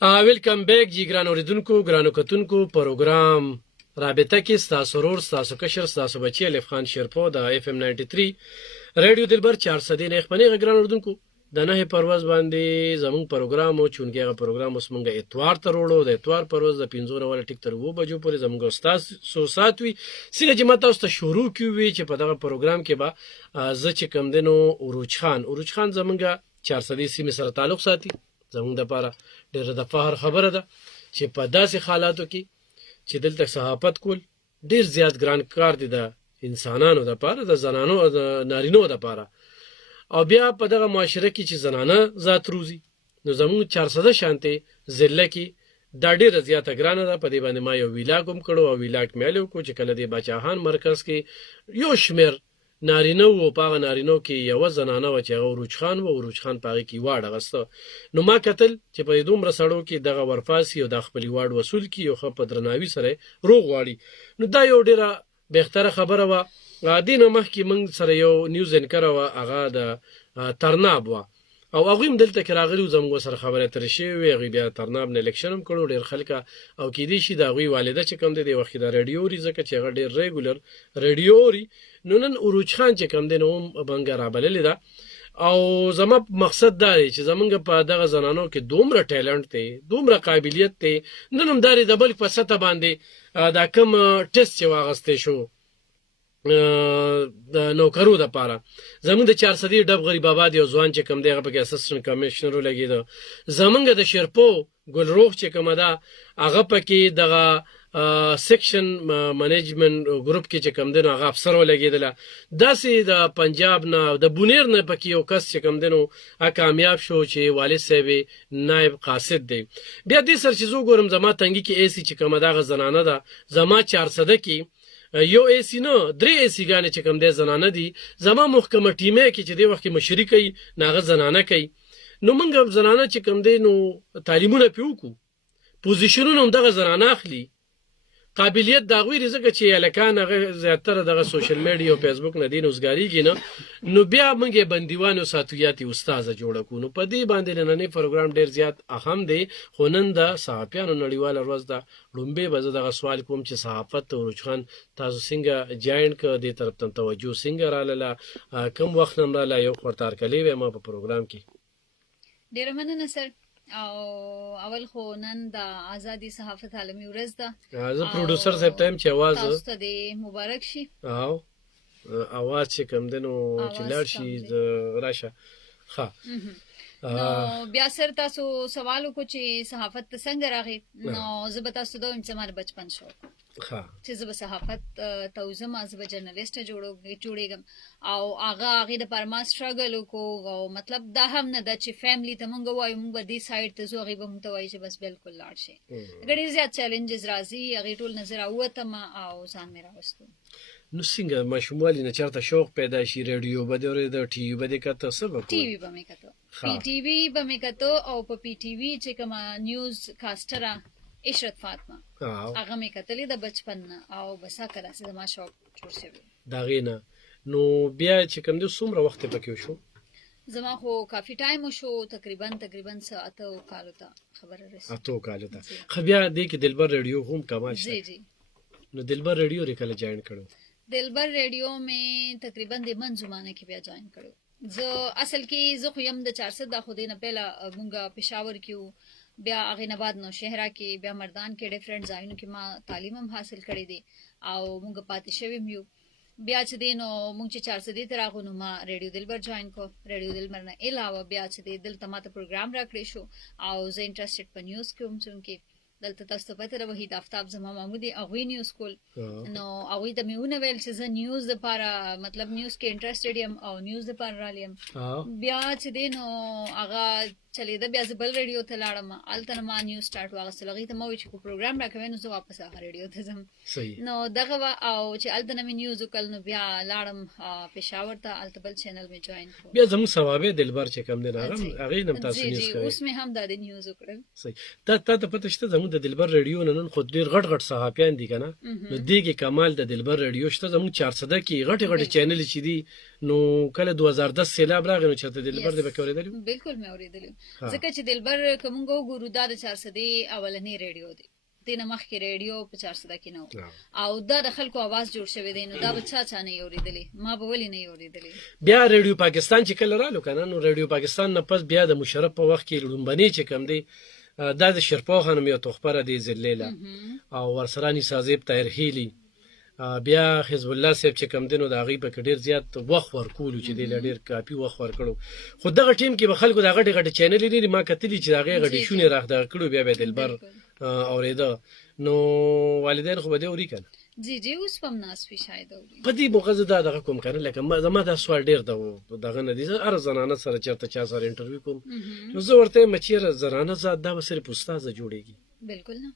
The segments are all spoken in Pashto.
ویلکم بیک جی ګران اوریدونکو ګرانو کتونکو پروګرام رابطه کې ستاسو ورور ستاسو کشر ستاسو بچی الف خان شیرپو د اف ام 93 رادیو دلبر 400 نه خپنه ګران اوریدونکو د نه پرواز باندې زمون پروګرام او چونګه هغه پروګرام اوس مونږه اتوار ته وروړو د اتوار پرواز د 15 ول ټیک تر 2 بجو پورې زمونږ استاد سو ساتوي سیګه چې ماته اوس ته شروع کیوي چې په دغه پروګرام کې به زه چې کم دینو اوروج خان زمونږه 400 سیمه سره تعلق ساتي زمونږ د لپاره ډېر د فخر خبره ده چې په داسې حالاتو کې چې دلته صحافت کول ډېر زیات ګران کار دی د انسانانو د لپاره د زنانو او د نارینو د لپاره او بیا په دغه معاشره کې چې زنانه ذات روزي نو زموږ 400 شانتي ضلع کې دا ډېره زیاته ګرانه ده په دې باندې ما یو ویلاګ هم کړو او ویلاګ مې لیکو کو چې کله د بچاهان مرکز کې یو شمیر نارینه وو پاغه نارینو کې یو زنانه و چې اوروج خان پاغه کې واړه غسته نو ما کتل چې په دومره سړو کې دغه ورفاسي او د خپل واړ وصول کې یو خپ درناوي سره روغ واړي نو دا یو ډیره بهتره خبره و دینه مخکې موږ سره یو نیوز انکر و هغه د ترناب و او هغه هم دلته کې راغلی زموږ سره خبره تر شي وی هغه بیا ترناب نه الیکشن هم کړو ډیر خلک او کې دي شي دا غوي والده چې کوم دی وخت د رادیو ری زکه چې هغه ډیر ریګولر رادیو ری نو نن اوروج خان چې کوم دی نو بنګ را بلل دا او زما مقصد دا دی چې زمونږ په دغه زنانو کې دومره ټیلنټ دی دومره قابلیت دی نن هم داري د بل په سطح باندې دا کوم ټیسټ چې واغسته شو د نوکرو د پاره زمونږ د 400 ډب غریب آباد یو ځوان چې کم دی هغه پکې اسسټنټ کمشنر ولګیدو زمونږ د شیرپو ګلروغ چې کومه ده هغه پکې دغه سیکشن منیجمنت ګروپ کې چې کم دنو هغه افسر ولګیدل داسې د پنجاب نه د بونیر نه پکې یو کس چې کم دنو کامیاب شو چې والد صاحب نائب قاصد دی بیا دې سر چې زو ګورم زما تنګي کې ایسی چې کومه ده زنانه ده زما 400 کې یو ایسی نو درې ایسی غانې چې کوم دې زنانه دي زما محکمه ټیمه کې چې دې وخت مشري کوي ناغه زنانه کوي نو موږ زنانه چې کوم دې نو تعلیمونه پیوکو پوزیشنونه هم دغه زنانه اخلي قابلیت دا غوی رزق چې الکان هغه زیاتره دغه سوشل میډیا او فیسبوک نه دین اوسګاریږي نو بیا موږ بندیوانو ساتویاتي استاد جوړ کو نو په دې باندې نن پروګرام ډیر زیات اهم دی خو نن د صحافیانو نړیواله ورځ ده لومبه به دغه سوال کوم چې صحافت او رجحان تاسو څنګه جاین ک دې طرف ته توجه څنګه رااله کوم وخت نم رااله یو خورتار کلی و ما په پروګرام کې ډیر مننه سر او اول خو نن د ازادي صحافت عالمي ورځ ده زه پروډوسر صاحب ته چې आवाज تاسو ته د مبارک شي او आवाज چې کم دنو چې لار شي راشه ها نو بیا سر تاسو سوال کو چې صحافت څنګه راغی نو زه به تاسو دوم چې مال بچپن شو ها چې زه به صحافت توزم از به جرنالیست جوړېږم او هغه د پرما سټرګل کو او مطلب دا هم نه د چې فیملی ته مونږ وایو مونږ به دې سایډ ته زو غیبه مونږ ته وایي چې بس بالکل لاړ شي ګډې زیات چیلنجز راځي هغه ټول نظر اوته ما او ځان مې راوستو نو څنګه ماشوموالی نه چرته شوق پیدا شي رادیو بده ور د ټي وي بده کته سبب ټي وي به مې کته پی ټي وي به مې کته او په پی ټي وي چې کوم نیوز کاستره اشرت فاطمه هغه مې کتلې د بچپن او بس کله چې ما شوق جوړ شوی دا غینه نو بیا چې کوم د څومره وخت پکې شو زما خو کافی ټایم شو تقریبا ساعته کالو ته خبره رسېده اته کالو ته خو بیا دې کې دلبر رادیو هم کمال شي جی نو دلبر رادیو ریکل جوائن کړو دلبر رادیو مې تقریبا د منځمانه کې بیا جوائن کړو زه اصل کې زه خو يم د 400 د خو دینه پهلا مونږه پېښور کې بیا هغه نه بعد نو شهرا کې بیا مردان کې ډیفرنٹ ځایونو کې ما تعلیم هم حاصل کړی دی او مونږ پاتې شوی یو بیا چې دینو مونږ چې 400 تر هغه نو ما رادیو دلبر جوائن کو رادیو دلبر نه علاوه بیا چې دلته ماته پروګرام راکړی شو او زه انټرېستډ په نیوز کې هم چې دلته تاسو ته پته ده وحید آفتاب زما محمودي اغوی نیوز کول نو اغوی د میونه ویل چې زه نیوز لپاره مطلب نیوز کې انټرېستډ یم او نیوز لپاره رالیم بیا چې دینو هغه چلی دا بیا بل رادیو ته لاړم الته ما نیوز سٹارټ واغستل هغه ته مو چې کو پروګرام راکوي نو زه واپس هغه رادیو ته ځم نو دغه او چې الته مې نیوز وکړ نو بیا لاړم پېښور ته الته بل چینل مې جوائن کړ بیا زموږ ثوابه دلبر چې کم دی هغه نم تاسو نیوز کوي اوس مې هم د نیوز وکړ صحیح ته پته شته زموږ زموږ د دلبر ریډیو نن خو ډیر غټ غټ صحافیان دي کنه نو دیګه کمال د دلبر ریډیو شته زموږ 400 کې غټ غټ چینل چې دي نو کله 2010 سیلاب راغی نو چې دلبر د بکوریدل بالکل مې اوریدل ځکه چې دلبر کومګو ګورو دا د 400 اولنی ریډیو دی دینه مخکې ریډیو په 400 کې نو او دا د خلکو आवाज جوړ شوی دی نو دا به چا نه اوریدلی ما به ولې نه اوریدلی بیا ریډیو پاکستان چې کله رالو کنه نو ریډیو پاکستان نه پس بیا د مشرف په وخت کې لومبني چې کم دی دا د شرپا خانم یو تخبره دی زلیلا او ورسرانی سازیب طاهر هیلی بیا حزب الله صاحب چې کم دینو د غیب په ډیر زیات وخت ورکول چې دی ډیر کافي وخت ورکړو خو دغه ټیم کې به خلکو د غټ غټ چینل لري ما کتلی چې هغه غټ شونه راخ د کړو بیا به دلبر اوریدا نو والدین خو به دی اوري کنه جی اوس پم ناس وی شاید اوري په دې موقع دا کوم کنه لکه زما دا سوال ډیر دغه نه دي ار زنانه سره چرته چا سره انټرویو کوم نو زه ورته مچیر زنانه زاد دا صرف استاد جوړیږي بالکل نه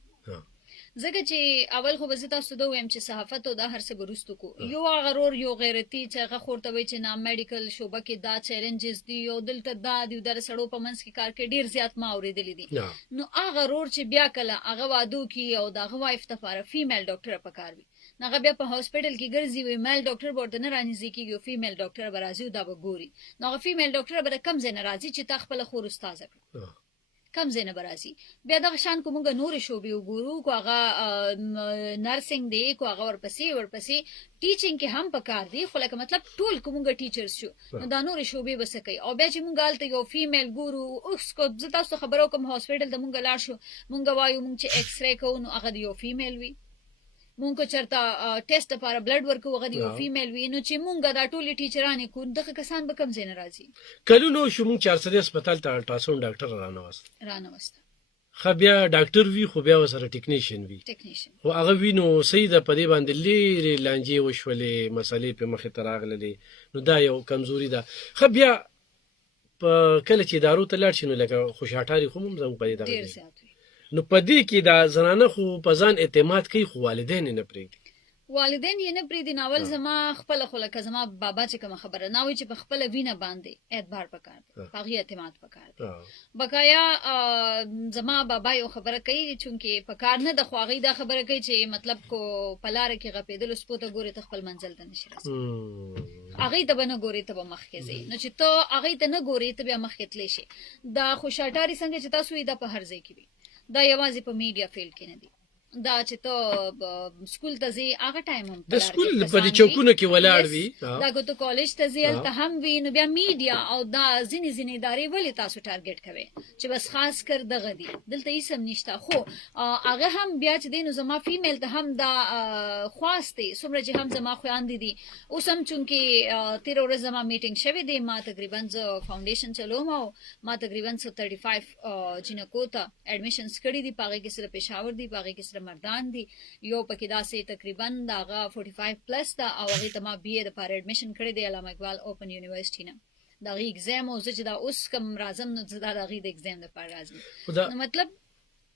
ځکه چې اول خو به تاسو دوه ویم چې صحافت او دا هر څه برستو کو یو غرور یو غیرتی چې هغه خورته وي چې نام میډیکل شوبه کې دا چیلنجز دي او دلته دا دی در سړو په منځ کې کار کې ډیر زیات ما اوریدلې دي نو هغه غرور چې بیا کله هغه وادو کې او دا وایف ته لپاره فیمیل ډاکټر پکار وي هغه بیا په هاسپټل کې ګرځي وي میل ډاکټر ورته نه رانیږي کیږي فیمیل ډاکټر به راځي دا به ګوري نو هغه فیمیل ډاکټر به کم ځای نه راځي چې تا خپل خور استاد کړ کم ځای نه برازي بیا دغه شان کومه نور شوبې وګورو کو هغه نرسنګ دی کو هغه ورپسې ټیچینګ کې هم پکار دی خو لکه مطلب ټول کومه ټیچرز شو نو دا نور شوبې وسکي او بیا چې مونږ غلطه یو فیمیل ګورو اوس کو زه تاسو خبرو کوم هاسپټل د مونږ لاړ شو مونږ وایو مونږ چې ایکس ری کوو نو هغه یو فیمیل وي مونږ چرته ټیسټ لپاره بلډ ورکو هغه یو فیمیل وي نو چې مونږ دا ټول ټیچرانه کو دغه کسان به کم زین راځي کله نو شو مونږ 400 هسپتال ته الټراساوند ډاکټر رانوست خو بیا ډاکټر وی خو بیا وسره ټیکنیشن وی خو هغه وینو سید په دې باندې لري لانجی وشولې مسلې په مخه تراغلې نو دا یو کمزوري ده خو بیا په کله چې دارو ته لاړ شنو لکه خوشاټاری خو مونږ زموږ په دې ده نو پدې کې دا زنانه خو په ځان اعتماد کوي خو والدین نه پریږدي والدین یې نه پریږدي ناول زما خپل خلک زما بابا چې کوم خبره نه وي چې په خپل وینه باندې اعتبار پکار دی هغه اعتماد پکار دی بقایا زما بابا یو خبره کوي چې پکار نه د خواغي دا خبره کوي چې مطلب کو پلار کې غپېدل سپوته ګوري ته خپل منزل ته نشي رسېدلی هغه ته نه ګوري ته مخ کې زی نو چې ته هغه ته نه ګوري ته بیا مخ کې تلی شي دا خوشاټاری څنګه چې تاسو یې دا په هر ځای کې وي دا یوازې په میډیا فیلډ کې نه دي دا چې ته سکول ته ځي هغه ټایم هم د سکول په دې چوکونو کې ولاړ وي دا کو ته کالج ته ځي ته هم وي نو بیا میډیا او دا ځینې ادارې ولې تاسو ټارګټ کوي چې بس خاص کر دغه دي دلته هیڅ هم نشته خو هغه هم بیا چې دینو زما فیمیل ته هم دا خواسته څومره چې هم زما خوياندې دي اوس هم چونکی تیر ورځ زما میټینګ شوه دی ما تقریبا ز فاونډیشن چلوم او ما تقریبا 35 جنکو ته اډمیشنز کړی دي پاګه کې سره پېښور دي پاګه کې مردان دي یو پکې داسې تقریبا داغه 45 پلس دا او هغه ته ما بي اے د پاره اډمیشن کړی دی علامه اقبال اوپن یونیورسيټي نه دا غي ایگزام او زه چې دا اوس کم راځم نو دا غي د ایگزام د پاره راځم نو مطلب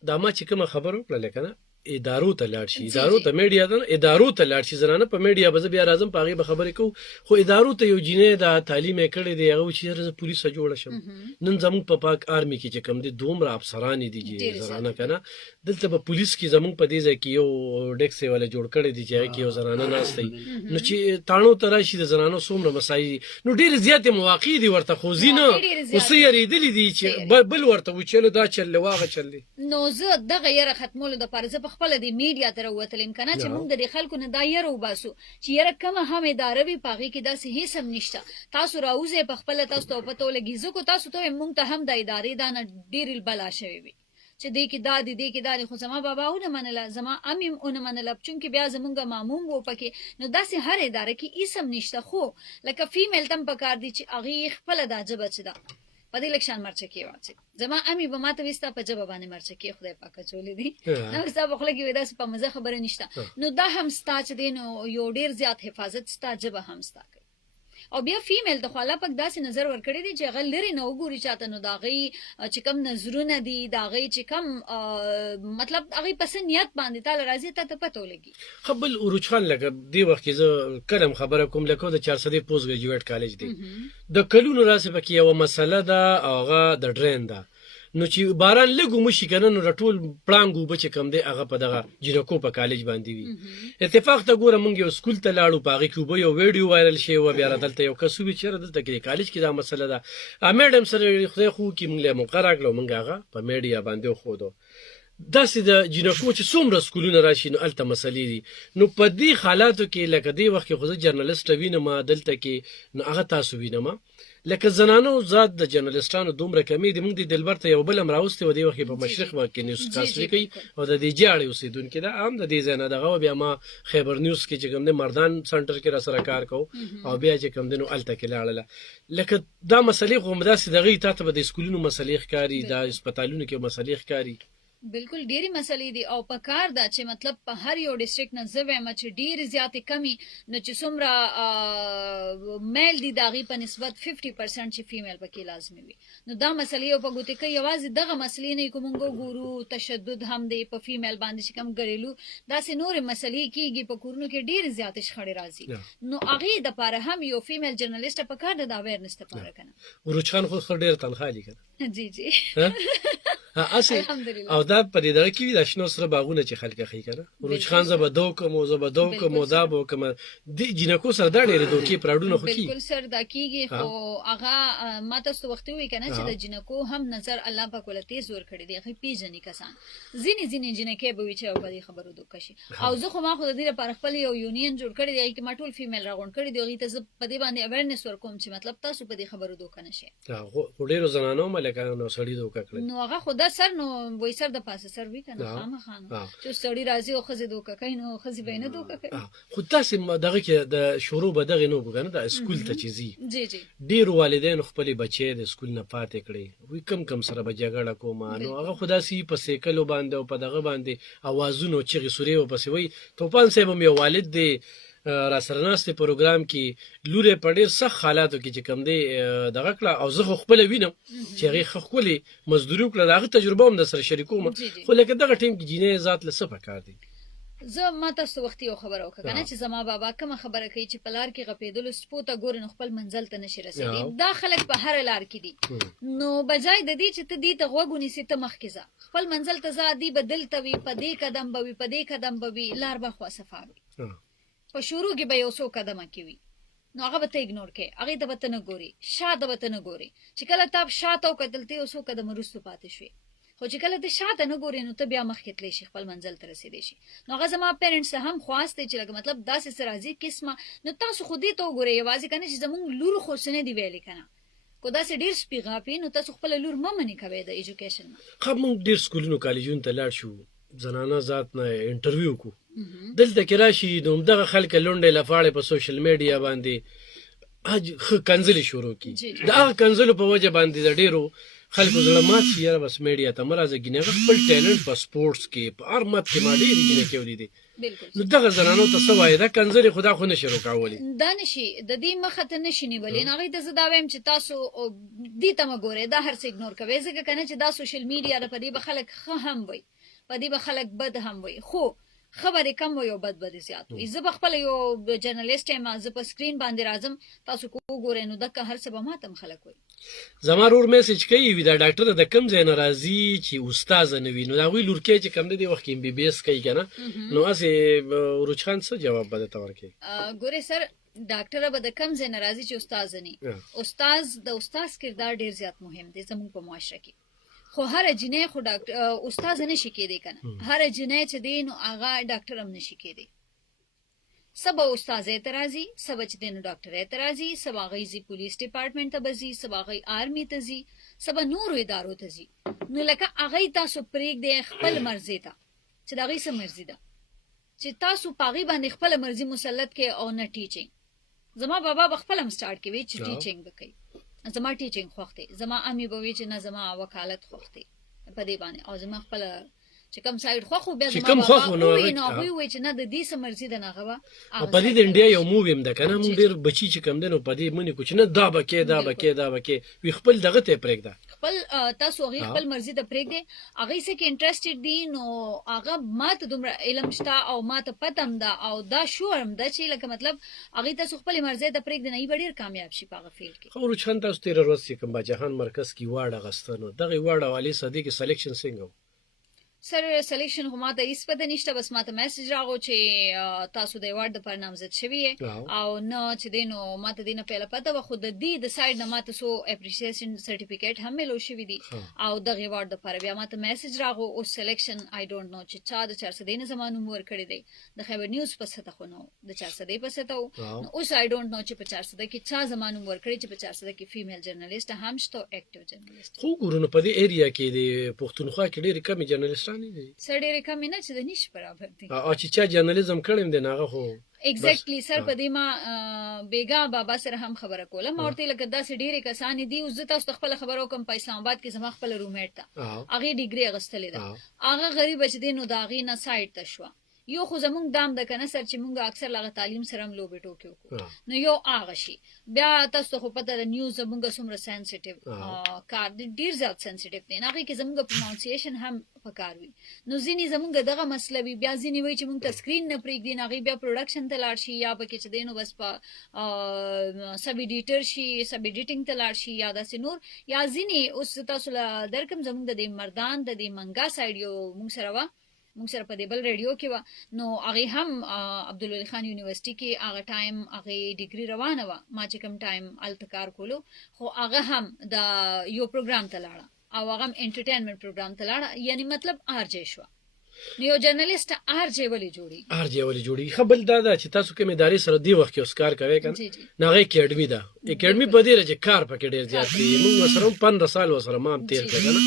دا ما چې کوم خبر وکړل کنه ادارو ته لاړ شي ادارو ته میډیا ته ادارو ته لاړ شي زنانه په میډیا به بیا راځم پاغي به خبرې کو خو ادارو ته یو جینې دا تعلیم کړي دی هغه چې پولیس جوړ شم نن زموږ په پاک آرمی کې چې کوم دي دومره افسران دي چې زنانه کنه دلته په پولیس کې زموږ په دې ځای کې یو ډیکس ولا جوړ کړي دي چې یو زنانه ناشتي نو چې تانو تر شي د زنانو څومره مسایي نو ډیر زیات مواقع دي ورته خوزینه وسیری دي چې بل ورته وچلو دا چل واغه چل نو زه دغه یره ختمول د پرځ په خپل د میډیا تر وتلم کنه چې موږ د خلکو نه دایر وباسو چې یره کومه هم اداره وی پاغي کې داسې هیڅ هم نشته تاسو راوځي په خپل تاسو ته پته لګی زه کو تاسو ته موږ ته هم د ادارې دانه ډیر بلا شوی وي چې دې کې دادی دې کې دادی خو زما بابا ونه منله زما امیم ونه منله چونکه بیا زمونږ ماموم وو پکې نو داسې هر اداره کې هیڅ هم نشته خو لکه فیمیل تم پکار دي چې هغه خپل د عجب چدا په دې لکشان مرچکی واچي زما امي به ماته وستا په جواب باندې مرچکی خدای پاک چولې دي نو ستا په خله کې ودا په مزه خبره نشته نو دا هم ستا چې دین یو ډیر زیات حفاظت ستا جبه هم ستا کوي او بیا فیمیل ته خلا پک داسې نظر ورکړي دي چې غل لري نو ګوري چاته نو داغي چې کم نظرونه دي داغي چې کم مطلب هغه پسند نیت باندې تعالی راضي ته پته لګي خپل اوروج خان لکه دی وخت کې زه کلم خبره کوم لکه د 400 پوسټ ګریجویټ کالج دی د کلونو راسه پکې یو مسله ده هغه د ډرین ده نو چې باران لګو مشي کنه نو ټول پړانګو بچ کم دی هغه په دغه جنکو په کالج باندې وي اتفاق ته ګوره مونږ یو سکول ته لاړو پاغه کې به یو ویډیو وایرل شي او بیا دلته یو کس وی چیرې دلته کې کالج کې دا مسله ده میډم سره خدای خو کې مونږ له مقرره کړو مونږ هغه په میډیا باندې خو دو داسې د جنکو چې څومره سکولونه راشي نو الته مسلې دي نو په دې حالاتو کې لکه دې وخت کې خو جرنالست وینم دلته کې نو هغه تاسو وینم لکه زنانو ذات د جرنالستانو دومره کمی دي مونږ د دلبر ته یو بل امراوسته و دی وخت په مشرق باندې نیوز کاسټ کوي او د دې جاړي اوسیدونکو دا عام د دې زنه دغه بیا ما خیبر نیوز کې چې کوم د مردان سنټر کې را سره کار کو او بیا چې کوم دنو الته کې لاړله لکه دا مسلې خو مداسې دغه ته به د سکولونو مسلې ښکاری د هسپتالونو کې مسلې ښکاری بالکل ډېری مسلې دي او په کار دا چې مطلب په هر یو ډیسټریکټ نه زه وایم چې ډېر زیاتې کمی نو چې څومره میل دي داغي په نسبت 50% چې فیمیل پکې لازمي وي نو دا مسلې او په ګوتې کې یوازې دغه مسلې نه کومګو ګورو تشدد هم دی په فیمیل باندې چې کم غریلو دا سه نور مسلې کېږي په کورونو کې ډېر زیاتې شخړې راځي نو هغه د لپاره هم یو فیمیل جرنالست په کار د اویرنس لپاره کنه ورچخان خو ډېر تنخواه دي کنه جی جی اسی او دا په دې دغه کې د شنو سره باغونه چې خلک خې کنه ورچخان زبدو کوم دا بو کوم د جنکو سره دا ډېر دوکي پراډونه خو کی بالکل سر دا کیږي خو هغه ماته څه وخت وی کنه چې د جنکو هم نظر الله پاک ولته تیز ور کړی دی خې پیژنې کسان ځینې جنکې به وی چې په دې خبرو دوک شي او زه خو ما خو د دې لپاره خپل یو یونین جوړ کړی دی چې ما ټول فیمیل راغون کړی دی غي ته په دې باندې اویرنس ور کوم چې مطلب تاسو په دې خبرو دوک نه شي خو ډېر زنانو ملکانو سړی دوک کړی نو هغه خدا سر نو وای سر د پاسه سر وی کنه خامخانه چې سړی راځي او خزه دوک کوي نو خزه به نه دوک کوي خو تاسو دغه کې د شروع به دغه نو وګنه د سکول ته چیزي جی جی ډیر والدین خپل بچي د سکول نه پاتې کړي وی کم سره به جګړه کوم نو هغه خدا سي په سیکلو باندې او په دغه باندې اوازونو چغې سوري او پسې وی توپان صاحب مې والد دی را سره ناستې پروګرام کې لورې په ډېر سخت حالاتو کې چې کم دی دغه کړه او زه خپل وینم چې هغه خپل مزدوري کړه هغه تجربه هم د سره شریکوم خو لکه دغه ټیم کې جنې ذات لسه پکار دي زه ما تاسو وخت یو خبر او کنه چې زما بابا کوم خبره کوي چې پلار کې غپېدل سپوته ګور نو خپل منزل ته نشي رسیدي دا خلک په هر لار کې دي نو بجای د دې چې ته دې ته غوګونی سي ته مخ کې ځه خپل منزل ته ځه دی بدل توي په دې قدم بوي په دې قدم بوي لار به خوا صفاوي په شروع کې به یو څو قدمه کوي نو هغه به ته اګنور کې هغه ته به ته نه ګوري شاته به ته نه ګوري چې کله تاب شاته او کتلته یو څو قدم وروسته پاتې شوي خو چې کله ته شاته نه ګورې نو ته بیا مخکې تللی شي خپل منزل ته رسېدی شي نو هغه زما پیرنټس هم خواست دی چې لکه مطلب داسې څه راځي قسمه نو تاسو خو دې ته وګورئ یوازې که نه چې زمونږ لور خو څه نه دي ویلې که نه کو داسې ډېر سپېغاپي نو تاسو خپله لور مه منې کوئ د ایجوکیشن نه خو موږ ډېر سکولونو کالجونو ته لاړ شو زنانه ذات نه انټرویو کو دلته کې راشي نو همدغه خلک لونډې لفاړې په سوشل میډیا باندې کنځلې شروع کړي د هغه کنځلو په وجه باندې د ډېرو خلکو زړه مات شي یاره بس میډیا ته مه راځه ګینې هغه خپل ټیلنټ په سپورټس کې په هر مت کې ما ډېرې جینکې ولیدې نو دغه زنانو ته څه وایي دا کنځلې خو دا خو نشي روکولی دا نشي د دې مخه ته نشي نیولی نو هغوی ته زه دا وایم چې تاسو دې ته مه ګورئ دا هر څه اګنور کوئ ځکه که نه چې دا سوشل میډیا ده په دې به خلک ښه هم وي په دې به خلک بد هم وي خو خبرې کم وي او بد زیات وي زه به خپله یو جرنالست یم زه په سکرین باندې راځم تاسو که وګورئ نو دکه هر څه به ما ته هم خلک وایي زما ورور میسج کوي وي دا ډاکټره د کوم ځای نه راځي چې استاذه نه وي نو د هغوی لورکۍ چې کوم دی دې وخت کې MBBS کوي که نه نو هسې عروج خان څه جواب به درته ورکوي ګورې سر ډاکټره به د کوم ځای نه راځي چې استاذه نه استاذ د استاذ کردار ډېر زیات مهم دی زموږ په معاشره کې خو هر جنې خو استاد نشي کېدی کنه هر جنې چې دی نو هغه ډاکټر هم نشي کېدی سبا استاد اعتراضي سبا چې دی نو ډاکټر اعتراضي سبا غيزي پولیس ډپارټمنټ ته بزي سبا غي آرمي ته زي سبا نورو ادارو ته زي نو لکه هغه تاسو پریک دی خپل مرزي ته چې دا غي سم مرزي ده چې تاسو پاغي باندې خپل مرزي مسلط کې او نه ټیچینګ زما بابا بخپل هم سٹارټ کوي چې ټیچینګ وکړي زما ټیچینګ خوښ دی زما امي به وي چې نه زما وکالت خوښ دی په دې باندې او زما خپل چې کوم سایډ خو بیا چې کوم خوښ نو هغوی وایي چې نه د دې څه مرضي ده نه هغه به او په دې د انډیا یو مووی هم ده که نه موږ ډېر بچي چې کوم دی نو په دې منې کړو چې نه دا به کې دا به کې دا به کې وي خپل دغه ته یې پرېږده خپل تاسو هغې خپل مرضي ته پرېږدئ هغوی څه کې انټرسټډ دي نو هغه ما ته دومره علم شته او ما ته پته هم ده او دا شور هم ده چې لکه مطلب هغوی تاسو خپلې مرضۍ ته پرېږدئ نه یې به ډېر کامیاب شي په هغه فیلډ کې خو روچخان تاسو تېره ورځ چې کوم باچاخان مرکز کې واړ اخیسته نو دغه واړ او علي صدیق کې سلیکشن څنګه و سر سلیکشن خو ماته هیڅ پته نشته بس ماته میسج راغو چې تاسو د ایوارډ دپاره نامزد شوي او نه چې دی نو ماته دې نه پهله پته وه خو د دې د سایډ نه ماته څو اپریسیشن سرټیفیکیټ هم میلو شوي دي او دغه ایوارډ دپاره بیا ماته میسج راغو اوس سلیکشن آی ډونټ نو چې چا د 400 نه زما نوم ورکړی دی د خیبر نیوز په سطح خو نه و د 400 په سطح و نو اوس آی ډونټ نو چې په 400 کې چا زما نوم ورکړی چې په 400 کې فیمیل جرنالیسټ هم شته او اکټیو جرنالیسټ خو ګورو نو په دې ایریا کې د پښتونخوا کې ډېرې کمې جرنالیسټانې دي ډېرې کمې نه چې د نش برابر دي او چې چا جرنالیزم کړی دی هغه خو ایگزیکټلی سر په دې ما بیګا بابا سره هم خبره کوله ما ورته لکه داسې ډېرې کسانې دي اوس زه تاسو ته خپله خبره وکړم په اسلام آباد کې زما خپله روممیټ ده هغې ډیګري اخیستلې ده هغه غریبه چې دی نو د هغې نه سایډ ته شوه یو خو زمونږ دام د کنه سر چې مونږ اکثر لاغه تعلیم سره هم لوبې ټوکې وکړو نو یو هغه شي بیا تاسو ته خو پته ده نیوز زمونږ څومره سینسیټیو کار دی ډېر زیات سینسیټیو دی هغې کې زمونږ پرونانسیشن هم پکار وي نو ځینې زمونږ دغه مسله وي بیا ځینې وایي چې مونږ ته سکرین نه پرېږدي نو هغې بیا پروډکشن ته لاړ شي یا پکې چې دی نو بس په سب ایډیټر شي سب ایډیټینګ ته لاړ شي یا داسې نور یا ځینې اوس تاسو له درکم زمونږ د دې مردان د دې منګا سایډ یو مونږ سره وه مونږ سره په دې بل ریډیو کې وه نو هغې هم عبدالولي خان یونیورسټي کې هغه ټایم هغې ډیګري روانه وه ما چې کوم ټایم هلته کار کولو خو هغه هم د یو پروګرام ته لاړه او هغه هم انټرټینمنټ پروګرام ته لاړه یعنی مطلب آرجې شوه نو یو جرنالیسټ آرجې ولې جوړېږي آرجې ولې جوړېږي ښه بل دا ده چې تاسو کومې ادارې سره دې وخت کې اوس کار کوئ که نه هغه اکیډمي ده اکیډمي په دې ده چې کار پکې ډېر زیات دی موږ ورسره هم 15 سال ورسره ما هم تېر کړی که نه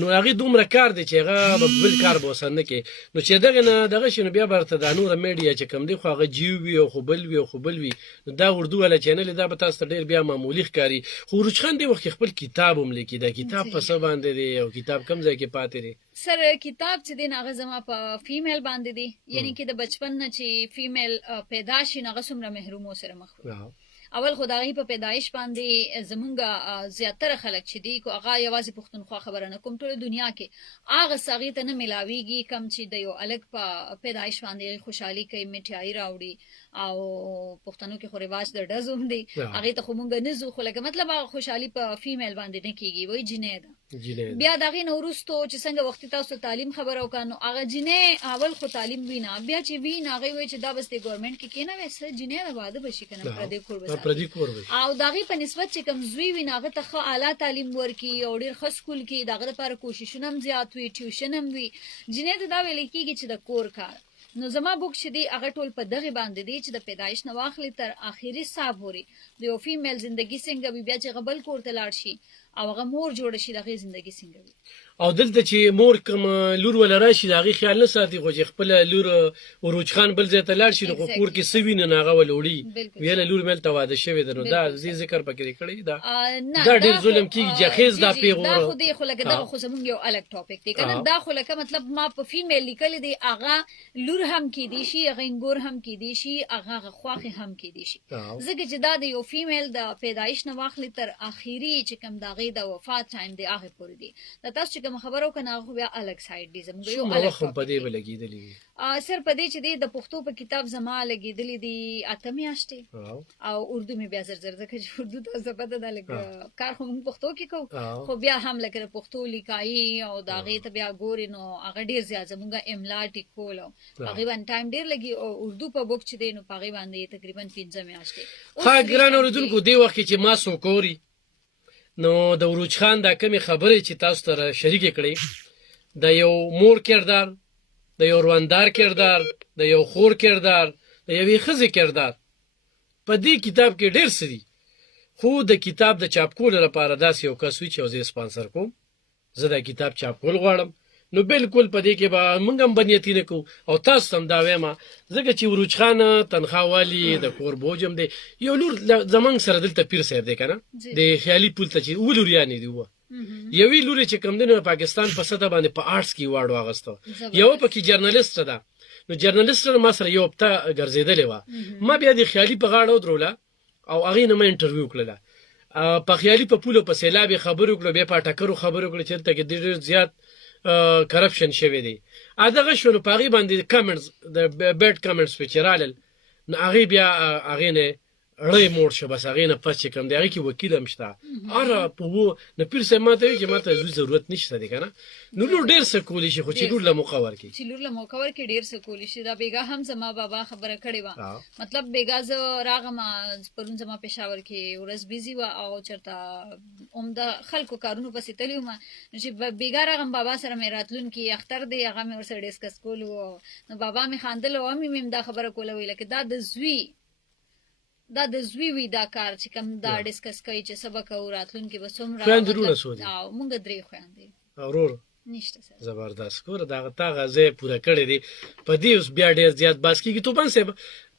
نو هغې دومره کار دی چې هغه به بل کار به ورسره نه کوي نو چې دغې نه دغه شي نو بیا به ورته دا نوره میډیا چې کوم دی خو هغه جیو وي او خو بل وي او خو بل وي نو دا اردو والا چینل دا به تاسو ته ډېر بیا معمولي ښکاري خو روچ خان دې وخت کې خپل کتاب هم لیکي دا کتاب په څه باندې دی او کتاب کم ځای کې پاتې دی سر کتاب چې دی نو هغه زما په فیمیل باندې دی یعنی کې د بچپن نه چې فیمیل پیدا شي نو هغه څومره محرومو سره مخ اول خو د هغې په پیدایش باندې زمونږ زیاتره خلک چې دي کو هغه یوازې پښتونخوا خبره نه کوم ټوله دنیا کې هغه څه هغې ته نه میلاویږي کم چې د یو هلک په پیدایش باندې خوشحالي کوي میټیایي راوړي او پښتنو کې خو رواج د ډزو هم دی هغې ته خو مونږ نه ځو خو لکه مطلب هغه خوشحالي په فیمیل باندې نه کېږي وایي جینۍ ده بیا د هغې نه وروستو چې څنګه وختي تاسو تعلیم خبره وکړه نو هغه جینۍ اول خو تعلیم وي نه بیا چې وي نو هغې وایي چې دا بس د ګورمنټ کې کېنوې څه جینۍ ده واده به شي که نه پردی کور به او د هغې په نسبت چې کوم زوی وي نو هغه ته ښه اعلی تعلیم ورکړي او ډېر ښه سکول کې د هغه دپاره کوششونه هم زیات وي ټیوشن هم وي جینۍ ته دا ویلی کېږي چې د کور کار نو زما بوک چې دی هغه ټول په دغې باندې دی چې د پیدایش نه واخلي تر آخري ساه پورې د یو فیمیل زندګي څنګه وي بیا چې هغه بل کور ته لاړ شي او هغه مور جوړه شي د هغې زندګي څنګه وي او دلته چې مور کوم لور ولا راشي د هغې خیال نه ساتي خو چې خپله لور عروج خان بل ځای ته لاړ شي نو خو کور کې څه ویني نو هغه ول وړي ویله لور مې هلته واده شوې ده نو دا زی ذکر پکې کړی دا ډېر ظلم کېږي جخیز دا پیغوره دا خو دی خو لکه دغه خو زمونږ یو الګ ټاپک دی که نه دا خو لکه مطلب ما په فیمیل لیکلی دی هغه لور هم کیدی شي هغه انګور هم کیدی شي هغه خواښې هم کیدی شي ځکه چې دا د یو فیمیل د پیدایش نه واخلي تر آخري چې کوم د هغې د وفات ټایم دی هغې پورې دی دا تاسو چې کوم خبره وکړه نو هغه بیا الګ سایډ دی زموږ یو الګ وخت په دې به لګېدلي وي سر په دې چې دی د پښتو په کتاب زما لګېدلي دي 8 میاشتې او اردو مې بیا زر ځکه چې اردو ته څه پته ده لږ کار خو موږ پښتو کې کوو خو بیا هم لکه د پښتو لیکایي او د هغې ته بیا ګورې نو هغه ډېر زیات زموږ املا ټیکول او په هغې باندې ټایم ډېر لګي او اردو په بوک چې دی نو په هغې باندې تقریبا 15 میاشتې ښه ګران اورېدونکو دې وخت کې چې ما څوک اوري نو د عروج خان دا کمې خبرې چې تاسو سره شریکې کړې د یو مور کردار د یو روندار کردار د یو خور کردار د یوې ښځې کردار په دې کتاب کې ډېر څه دي خو د کتاب د چاپ کولو لپاره داسې یو کس وي چې زه یې سپانسر کوم زه دا کتاب چاپ کول غواړم نو بالکل په دې کې به موږ هم بدنیتي نه کوو او تاسو هم دا وایم ځکه چې عروج خان تنخواه والي د کور بوج هم دی یو لور زموږ سره دلته پیر صاحب دی که نه د خیالي پول ته چې اووه لوریانې دي اووه یوې لوري چې کوم دی پاکستان په سطح باندې په آرټس کې ایوارډ واغسته، یو پکې جرنالیست ده. نو جرنالیست ما سره یو هفته ګرځېدلې وه، ما بیا د خیالي په غاړه ودروله او هغې نه ما انټرویو کړله. په خیالي په پولو په سیلاب یې خبرې وکړو، بیا په ټکرو خبرې وکړو چې دلته کې ډېر زیات کرپشن شوی دی. دغه شو نو په هغې باندې کمنټس د بیډ کمنټس پې چې رالل، نو هغې بیا هغې نه ړی موړ شو. بس هغې نه پس چې کوم دی هغې کې وکیل هم شته. اره په و نو پیر صاحب ما ته وایي چې ما ته زوی ضرورت نشته دی که نه. نو لور ډېر څه کولی شي، خو چې لور له موقع ورکړي، چې لور له موقع ورکړي ډېر څه کولی شي. دا بیګا هم زما بابا خبره کړې وه. مطلب بیګا زه راغم پرون زما پېښور کې ورځ بیزي وه او چېرته عمده خلکو کارونو پسې تللي وم. نو چې بیګا راغم بابا سره مې راتلونکي اختر دی هغه مې ورسره ډسکس کولو. نو بابا مې خندل او مې هم دا خبره کوله، ویله که دا د زوی وي دا کار چې کوم دا ډسکس کوي چې څه به کوو راتلونکي به څومره. خویندې وروڼه څو دي؟ مونږ 3 خویندې. ورور نشته سره. زبردست. ګوره دغه تا غزې پوره کړې دي. په دې اوس بیا ډېر زیات بحث کېږي. توپان صاحب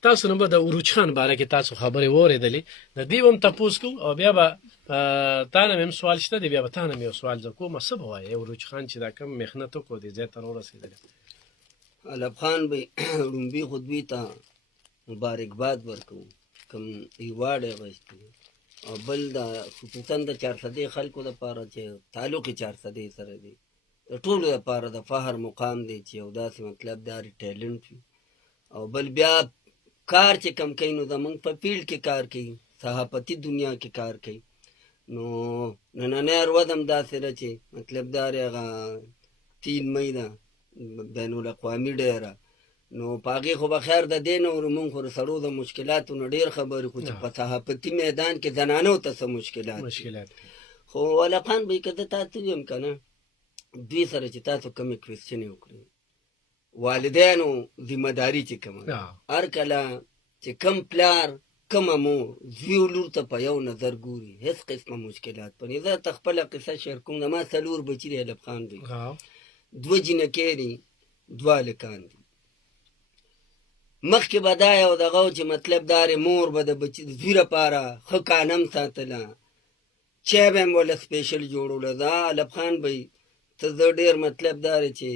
تاسو نه به د عروج خان باره کې تاسو خبرې واورېدلې، د دې به هم تپوس کوو او بیا به تا نه مې هم سوال شته دی، بیا به تا نه مې یو سوال زه کوم. څه به وایې عروج خان چې دا کوم محنت وکړو دې ځای ته راورسېدلی؟ علب خان به لومبي خو دوی ته مبارکباد ورکوو کوم ایوارډ یې اخیستی، او بل د خصوصا د چارسدې خلکو دپاره چې تعلق یې چارسدې سره دی، د ټولو دپاره د فخر مقام دی چې یو داسې مطلب داري ټیلنټ وي. او بل بیا کار چې کم کوي نو زمونږ په فیلډ کې کار کوي، صحافتي دنیا کې کار کوي. نو نننی ورځ هم داسې ده چې مطلب داري هغه 3 مۍ ده بین الاقوامي ډیره. نو په هغې خو به خیر د دې نه مونږ خو د سړو د مشکلاتو نه ډېر خبرې خو چې په صحافتي میدان کې زنانو ته څه مشکلات خو علب خان به که زه تاسو ویم که نه دوی سره چې تاسو کومې کوېسچنې وکړئ، والدینو ذمه داري چې کومه هر کله چې کم پلار کومه مور زوی لور ته په یو نظر ګوري، هېڅ قسمه مشکلات په نه. زه ته خپله قصه شیر کوم. زما 4 بچي دي علب خان دوی، 2 جینکې دي 2 هلکان دي. مخکې به دا یو دغه و چې مطلب دارې مور به د بچي د زوی لپاره ښه کانم ساتله، چای به یې وله سپیشل جوړوله. دا علب خان به ته زه ډېر مطلب دارې چې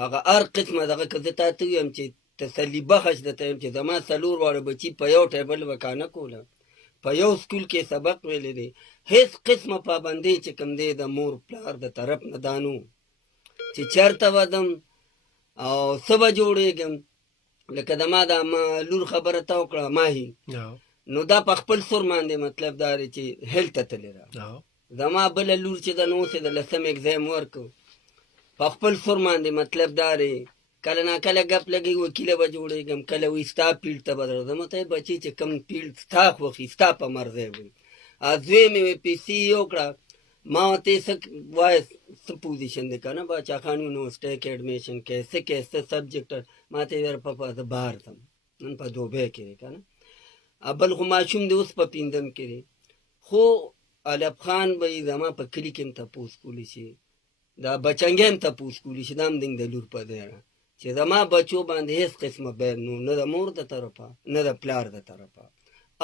هغه هر قسمه دغه که زه تا ته ویم چې تسلي بخش درته یم چې زما 4 واړه بچي په یو ټیبل به کانه کوله، په یو سکول کې سبق ویلی دی، هېڅ قسمه پابندۍ چې کوم دی د مور پلار د طرف نه دا نو چې چېرته ودم او څه به جوړېږم. لکه زما دا لور خبره ته وکړه ماهي، نو دا په خپل سور باندې مطلب دا دی چې هیلت ته تللی ده. زما بله لور چې ده نو اوس یې د 10م اګزام ورکړو، په خپل سور باندې مطلب دا دی کله نا کله ګپ لګي وکیله به جوړېږم، کله وایي ستا فیلډ ته به درځم. ته یې بچي چې کوم فیلډ ستا خوښي ستا په مرضی وي. زوی مې وی پي سي یې وکړه، ما ورته یې څه وایه څه پوزیشن دی که نه باچا خان یونیورسټۍ کې ایډمیشن کې څه کې څه سبجیکټ. ما ته یې ویل پاپا زه بهر ځم، نن په دوبۍ کې دی که نه. بل خو ماشوم دی اوس په 5م کې دی. خو علب خان به یې زما په کلي کې هم تپوس کولی شي، دا بچنګۍ هم تپوس کولی شي، دا هم د لور په دی چې زما بچو باندې هېڅ قسمه بیل نو نه د مور د طرفه نه د پلار د طرفه.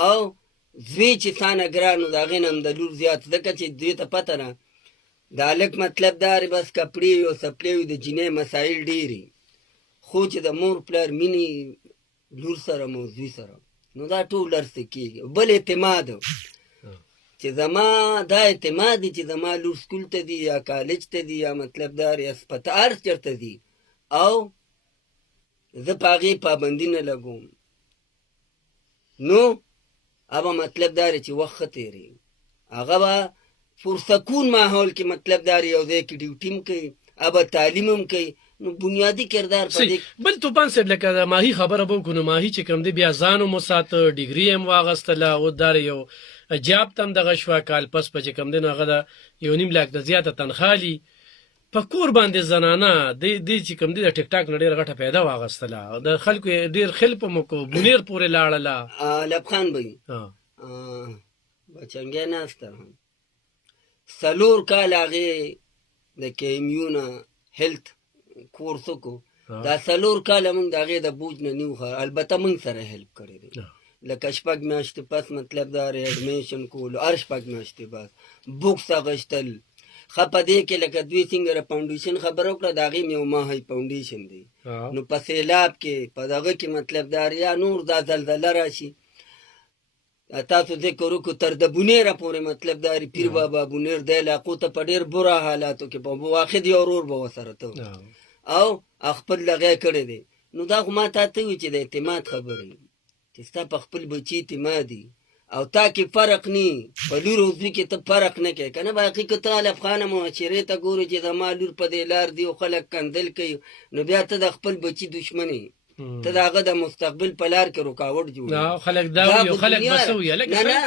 او زوی چې څانه ګران نو د هغې نه هم د لور زیات، ځکه چې دوی ته پته نه د هلک مطلب دا دی بس کپړې وي او څپلې وي، د جینۍ مسایل ډېرې، خو چې د مور پلار مینې لور سره مو زوی سره نو دا ټول ارڅه کېږي. بل اعتماد چې زما دا اعتماد دی چې زما لور سکول ته دي یا کالج ته دي یا مطلب دا یا هسپتال هر چېرته دي او زه په هغې پابندي نه لګوم، نو هغه مطلب دا دی چې وخت ښه تېرېږي. هغه به پرسکون ماحول کې مطلب دا یو ځای کې ډیوټي هم کوي، هغه تعلیم هم کوي. نو بنیادي کردار په دې بل توپان صاحب لکه د ماهي خبره به وکړو. نو ماهي چې کوم دی بیا ځان هم وساته، ډګري هم واغېستله، او دا یو جاب ته هم دغه شوه کال پس په چې کوم دی نو هغه د 1.5 لاک نه زیاته تنخوا لي. په کور باندې زنانه دې چې کوم دی د ټیک ټاک نه ډېره غټه پیدا واغېستله، د خلکو یې ډېر خلپ هم وکړو، بونیر پورې لاړله. علب خان به بچنګۍ ناسته 4 کال هغې د KMU نه هیلت کورس وکړو. دا 4 کاله موږ د هغې د بوج نه نیو، البته موږ سره هیلپ کړی دی. لکه 6 میاشتې پس مطلب دا ایډمیشن کولو، هر 6 میاشتې بس بوکس اخیستل، په دې کې لکه دوی څنګه فاونډیشن خبره وکړه د هغې یو ماهی فاونډیشن دی نو په سیلاب کې په دغه کې مطلب دا یا نور دا زلزله راشي تاسو ذکر وکړو تر د بونیره پورې مطلب دا پیر بابا بونیر د علاقو ته په ډېر بره حالاتو کې په واخد یو ورور به ورسره ته او خپل لغې کړی دی نو دا خو ما تا ته وي چې د اعتماد خبرې چې ستا په خپل بچي اعتمادي او تا کې فرق نی په لور عضوي کې ته فرق نه کوې که نه باقي که ته الفخانه معاشرې ته ګورې چې زما لور په دې لار دی او خلک کنځل کوي نو بیا ته د خپل بچي دشمنې ته د هغه د مستقبل په لار کې رکاوټ جوړوي خلک دا وایي خلک بس وایي نه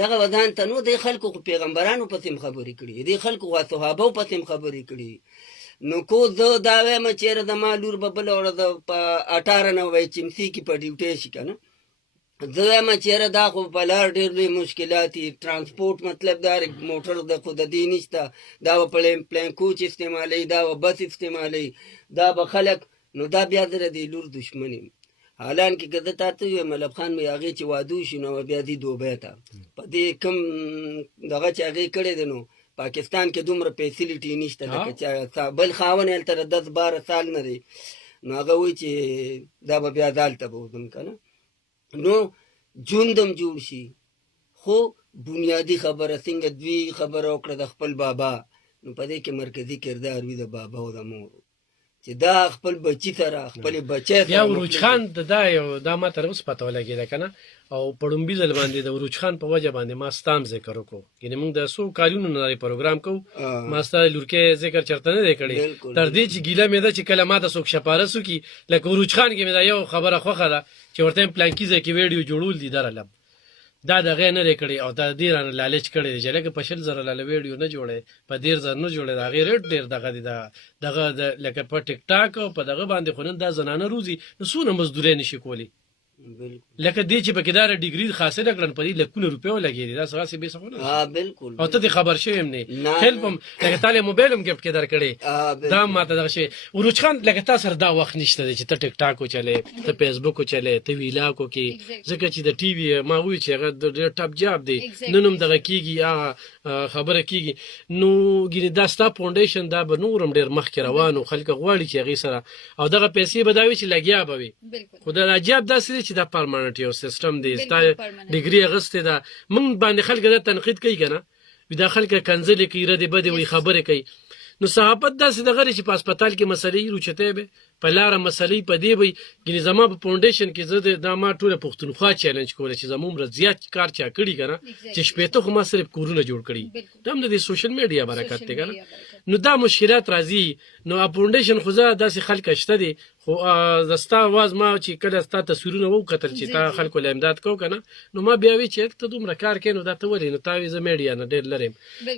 دغه ودان ته نو د خلکو خو پیغمبرانو پسې خبرې کړي د خلکو خو صحابو پسې خبرې کړي نو کو زه دا وایم چېرې زما لور به بله ورځ په 98 چمسي کې په ډیوټۍ شي که نه زه وایم چېرې دا خو په لار ډېر لوی مشکلات دي ټرانسپورټ مطلب دا موټر د خو د دې نشته دا به پلین کوچ استعمالوي دا به بس استعمالوي دا به خلک نو دا بیا د دې لور دشمن یم حالانکه که زه تا ته ویم ملب خان مې هغې چې واده وشي نو بیا ځي دوبۍ ته په دې کوم دغه چې هغې کړی دی نو پاکستان کې دومره فیسیلیټي نشته لکه چې بل خاوند یې هلته 10-12 سال نه دی نو هغه وایي چې دا به بیا دالته به وځم که نه نو ژوندم جوړ شي خو بنیادي خبره څنګه دوی خبره وکړه د خپل بابا نو په دې کې مرکزي کردار وي د بابا او د مور چې دا خپل بچی سره خپل بچی سره بیا وروج خان دا ما تر اوسه پته ولګېده که نه او په ړومبي ځل باندې د وروج خان په وجه باندې ما ستام ذکر وکړو یعنې موږ د څو کالونو نه پروګرام کوو ما ستا لورکۍ ذکر چېرته نه دی کړی تر دې چې ګیله مې ده چې کله ما ته څوک شپارس وکړي لکه وروج خان کې مې دا یو خبره خوښه ده چې ورته یم پلانکي ځای کې ویډیو جوړول دي درلم دا دغه نه دی کړی او دا دې رانه لالچ کړی دی چې لکه په 100,000 لاله ویډیو نه جوړی په 1,000 نه جوړی د هغې ریټ ډېر دغه دی دغه لکه په ټیک ټاک او په دغه باندې خو نن دا زنانه روزي نو څونه مزدورۍ نشي کولی لکه دې چې پکې دا ډیګري حاصله کړن په دې لکونه روپۍ ولګېدي دا څه بې څه نه بالکل او ته دې خبر شوی هم نه هیلپ هم لکه تا له موبایل هم ګفټ کې درکړی دا ماته دغه شی وروج خان لکه تا سره دا وخت نشته دی چې ته ټیک ټاک وچلې ته فیسبوک وچلې ته ویلاګو کې ځکه چې د ټي وي ما وایي چې هغه ډېر ټاپ جاب دی نن هم دغه کېږي خبره کېږي نو ګینې دا ستا فاونډیشن دا به نور هم ډېر مخکې روان و خلک غواړي چې هغې سره او دغه پیسې به دا وي چې لګیا به وي خو د عجاب داسې دی چې دا پرماننټ یو سیسټم دی ستا ډیګري اغستې ده موږ باندې خلک دا تنقید کوي که نه دا خلک کنځلې کوي ردې بدې وایي خبرې کوي نو صحافت داسې دغه دی چې په هسپتال کې مسلې روچتی به په لاره مسلې په دې وي ګینې زما په فاونډیشن کې زه دا ما ټوله پښتونخوا چیلنج کولی چې زما عمره زیات کار چا کړي که نه چې شپېته خو ما صرف کورونه جوړ کړي دا هم د دې سوشل میډیا برکت دی که نه نو دا مشکلات راځي نو فاونډیشن خو زه داسې خلک شته دي خو د ستا اواز ما چې کله ستا تصویرونه وکتل چې تا خلکو له امداد کوو که نه نو ما بیا وی چې ته دومره کار کوې نو دا ته ولې نو تا وی زه میډیا نه ډېر لرې یم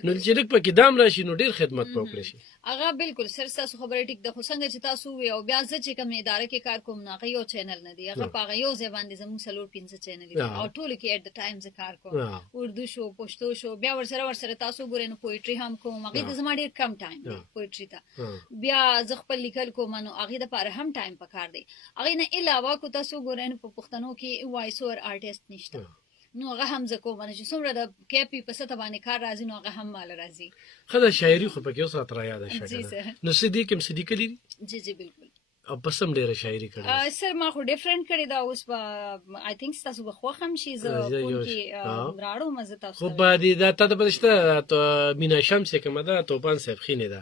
نو چې لږ پکې دام راشي نو ډېر خدمت به وکړی شي هغه بالکل سر ستاسو خبره ټیک ده خو څنګه چې تاسو وی او بیا زه چې کوم اداره کې کار کوم نو هغه یو چینل نه دی هغه په هغه یو ځای باندې زموږ 4-5 چینل دي او ټولو کې ایټ د ټایم زه کار کوم اردو شو پښتو شو بیا ورسره تاسو ګورئ نو پویټري هم کوم هغې ته زما ډېر کم ټایم دی پویټري ته بیا زه خپل لیکل کوم نو هغې دپاره هم ټایم پکار دی هغې نه علاوه کو تاسو ګورئ نو په پښتنو کې وایس اوور آرټسټ نشته نو هغه هم زه کوم چې څومره د کیپي په سطح باندې کار راځي نو هغه هم مال راځي ښه ده شاعري خو پکې اوس راته رایاده شوه نو څه دي کوم څه لیکلي دي جی بالکل او بس هم ډېره شاعري کړې سر ما خو ډیفرنٹ کړې ده اوس به آی تھنک ستاسو به خوښ هم شي زه فون کې راړم زه تاسو خو بعدې دا تا ته پته شته مینا شمس یې کومه ده توپان صاحب خینې ده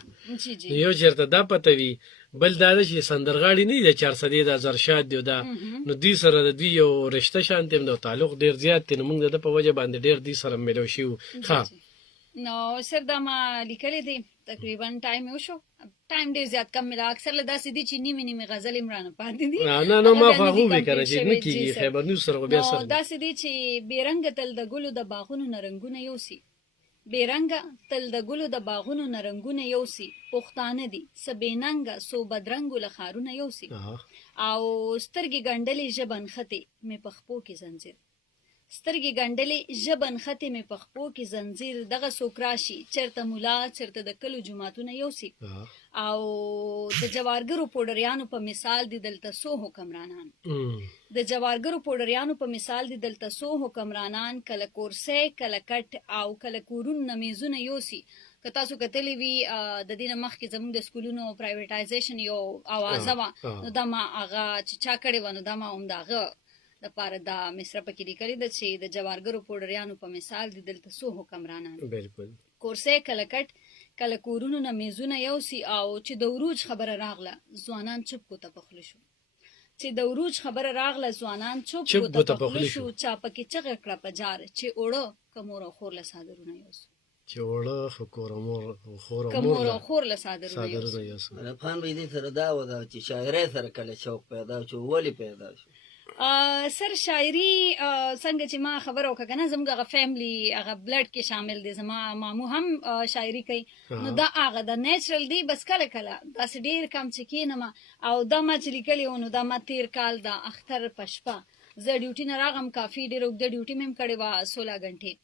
نو یو چېرته دا پته وي بل دا ده چې سندرغاړي نه دي د 400 د زرشاد دی دا نو دوی سره د دوی یو رشته شانتې هم د تعلق ډېر زیات دی نو موږ د ده په وجه باندې ډېر دوی سره میلو شوي ښه نو سر دا ما لیکلی دی تقریبا ټایم یې وشو ټایم ډېر زیات کم مې ده اکثر له داسې دي چې نیمې غزلې م رانه پاتې دي نه ما خو هغه ووی که نه چې نه کېږي خیبر نیوز سره خو بیا سره داسې دي چې بېرنګه تل د ګلو د باغونو نه رنګونه یوسي بېرنګه تل د ګلو د باغونو نه رنګونه یوسي پښتانه دي څه بېننګه څو بدرنګو له ښارونه یوسي او سترګې ګنډلې ژبه نښتې مې په خپو کې زنځیر سترګې ګنډلې ژبه نښتې مې په خپو کې زنځیر دغه څوک راشي چېرته ملا چېرته د کلو جوماتونه یوسي او د جوارګرو پوډریانو په مثال دي دلته څو حکمرانان د جوارګرو پوډریانو په مثال دي دلته څو حکمرانان کله کورسۍ کله کټ او کله کورونو نه میزونه یوسي که تاسو کتلی وي د دې نه مخکې زموږ د سکولونو پرایویټایزیشن یو اوازه وه نو دا ما هغه چې چا کړې وه نو دا ما هم د هغه دپاره دا مصره پکې لیکلې ده چې د جوارګرو پوډریانو په مثال د دلته څو حکمرانان بالکل کورسۍ کله کټ کله کورونو نه میزونه یوسي او چې د عروج خبره راغله ځوانان چپ کوته پخله شو چې د عروج خبره راغله ځوانان چپ کوته پخله شو چا پکې چغه کړه په جار چې اوړه کمور او خور له صادرونه یوسو چې وړه خو کورمور خور کمور او خور له صادرونه یوسو الافغان به دې سره دا ودا چې شاعرۍ سره کله شوق پیدا شو ولې پیدا شو سر شاعري څنګه چې ما خبر وکړه کنه زموږ هغه فیملی هغه بلډ کې شامل دي زما مامو هم شاعري کوي نو دا هغه د نیچرل دی بس کله کله داسې ډېر کم چې کینم او دا ما چې لیکلی و نو دا ما تیر کال د اختر په شپه زه ډیوټي نه راغم کافي ډېره اوږده ډیوټي مې هم کړې وه 16 غنټې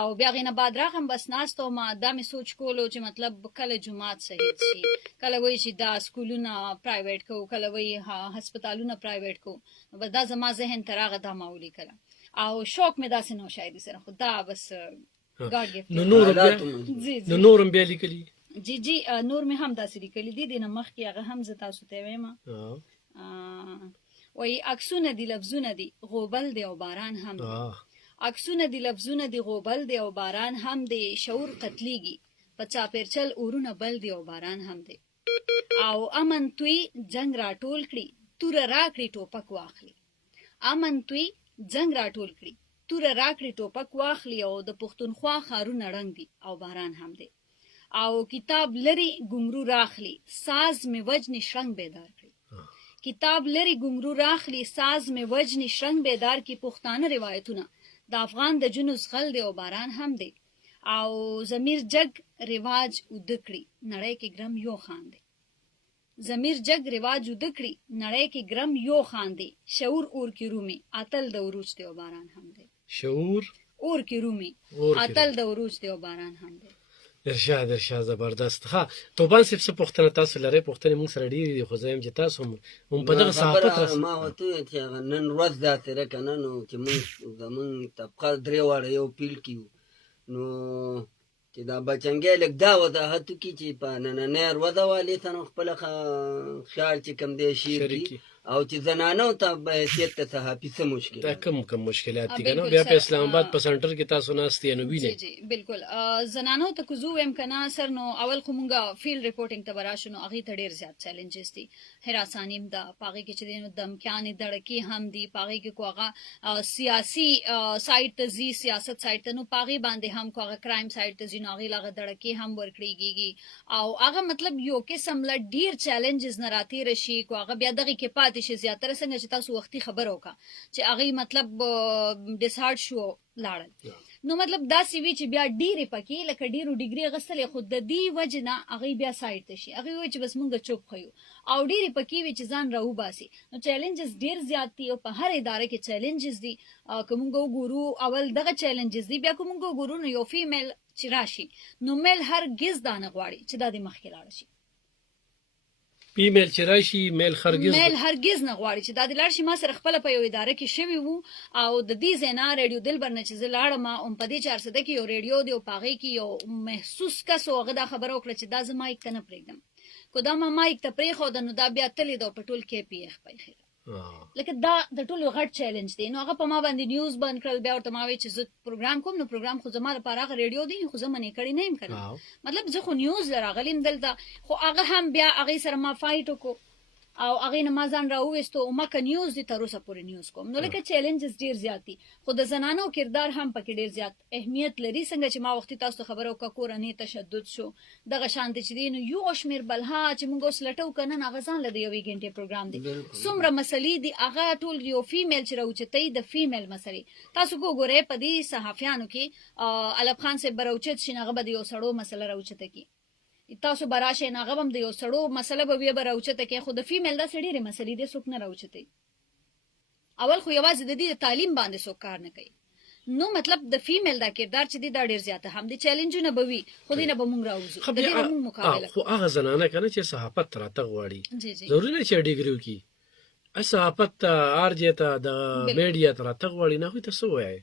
او بیا هغې نه بعد راغم بس ناست وم دا مې سوچ کولو چې مطلب کله جومات شهید شي کله وایي چې دا سکولونه پرایویټ کوو کله وایي هسپتالونه پرایویټ کوو نو بس دا زما ذهن ته راغه دا ما ولیکله او شوق مې داسې نه و شاعري سره خو دا بس ګاډ ګفت نو نورم بیا لیکلي جی نور مې هم داسې لیکلي دي د نه مخکې هغه هم زه تاسو ته وایم وایي عکسونه دي لفظونه دي غوبل دی او باران هم دی عکسونه دی لفظونه دی غوبل دی او باران هم دی شعور قتلیږي په چاپیرچل اورونه بل دی او باران هم دی او امن توی جنگ راټول کړي تور راکړي ټوپک واخلي امن توی جنگ راټول کړي تور راکړي ټوپک واخلي او د پښتونخوا ښارونه ړنګ دي او باران هم دی او کتاب لري ګمرو راخلي ساز می وجنی شرنګ بیدار کړي کتاب لري ګمرو راخلي ساز می وجنی شرنګ بیدار کی پښتانه روایتونه د افغان د جنوس غل دی او باران هم دی او ضمیر جگ رواج ودکړي نړۍ کې ګرم یو خان دی ضمیر جگ رواج ودکړي نړۍ کې ګرم یو خان دی شعور اور کې رومي اتل د عروج دی او باران هم دی شعور اور کې رومي اتل د عروج دی او باران هم دی ارشاد زبردست ها توبان صاحب څه پوښتنه تاسو لرئ پوښتنې موږ سره ډېرې دي خو زه یم چې تاسو هم په دغه صحافت ما ورته وویل چې هغه نن ورځ دا تېره که نه نو چې موږ زمونږ طبقه درې واړه یو پیل کې وو نو چې دا بچنګی لږ دا وضاحت وکړي چې په نننۍ ورځه والې ته نو خپله خیال چې کوم دی شعر دي او چې زنانو ته به حیثیت ته صحافي څه مشکل دا کم مشکلات دي که نه بیا په اسلام آباد په سنټر کې تاسو ناست یې نو وینئ جی بالکل زنانو ته که زه ووایم که نه سر نو اول خو مونږ فیلډ ریپورټینګ ته به راشو نو هغې ته ډېر زیات چیلنجز دي هراساني هم ده په هغې کې چې دی نو دمکیانې دړکې هم دي په هغې کې کو هغه سیاسي سایډ ته ځي سیاست سایډ ته نو په هغې باندې هم کو هغه کرایم سایډ ته ځي نو هغې له هغه دړکې هم ورکړېږي او هغه مطلب یو قسم له ډېر چیلنجز نه راتېره شي کو هغه بیا دغې کې پاتې شي زیاتره څنګه چې تاسو وختي خبره وکړه چې هغې مطلب ډسهارډ شو لاړل نو مطلب داسې وي چې بیا ډېرې پکې لکه ډېرو ډیګري اخیستلې خو د دې وجې نه هغې بیا سایډ ته شي هغې وایي چې بس مونږ چوپ ښیو او ډېرې پکې وي چې ځان راوباسي نو چیلنجز ډېر زیات دي او په هر اداره کې چیلنجز دي که مونږ وګورو اول دغه چیلنجز دي بیا که مونږ وګورو نو یو فیمیل چې راشي نو میل هرګز دا نه غواړي چې دا د مخکې لاړه شي فیمیل چې راشي میل هرګز نه غواړي چې دا د لاړ شي ما سره خپله په یو اداره کې شوي وو او د دې ځای نه ریډیو دلبر نه چې زه لاړم هم په دې 400 کې یو ریډیو دی او په هغې کې یو محسوس کس و هغه دا خبره وکړه چې دا زه مایک ته نه پرېږدم که دا ما مایک ته پرېښوده نو دا بیا تلې ده او په ټول کې پې یخ پیښېده لکه دا د ټولو غټ چیلنج دی نو هغه په ما باندې نیوز بند کړل بیا ورته ما وایي چې زه پروګرام کوم نو پروګرام خو زما لپاره هغه ریډیو دی خو زه منې کړې نه یم که نه مطلب زه خو نیوز له راغلی یم دلته خو هغه هم بیا هغې سره ما فایټ وکړو او هغې نه ما ځان راوویستو او ما که نیوز دي تر اوسه پورې نیوز کوم نو لکه چیلنجز ډېر زیات دي خو د زنانو کردار هم پکې ډېر زیات اهمیت لري څنګه چې ما وختي تاسو ته خبره وکړه کورنۍ تشدد شو دغه شانتې چې دی نو یو شمېر بلها چې موږ اوس لټو که نن هغه ځان له د یوې ګنټې پروګرام دی څومره مسلې دي هغه ټول یو فیمیل چې راوچتوي د فیمیل مسلې تاسو که وګورئ په دې صحافیانو کې الب خان صاحب به راوچت شي هغه به د یو سړو مسله راوچته کړي تاسو به راشئ نو هغه به هم د یو سړو مسله به ویې به راوچته کړي خو د فیمیل داسې ډېرې مسلې دي څوک نه راوچتوي اول خو یوازې د دې د تعلیم باندې څوک کار نه کوي نو مطلب د فیمیل دا کردار چې دی دا ډېر زیاته هم د چیلنجونه به وي خو دې نه به مونږ راوځو د دې به مونږ مقابله خو هغه زنانه که نه چې صحافت ته راتګ غواړي ضروري نه چې ډیګري وکړي صحافت ته آرجې ته د میډیا ته راتګ غواړي نه هغوی ته څه ووایئ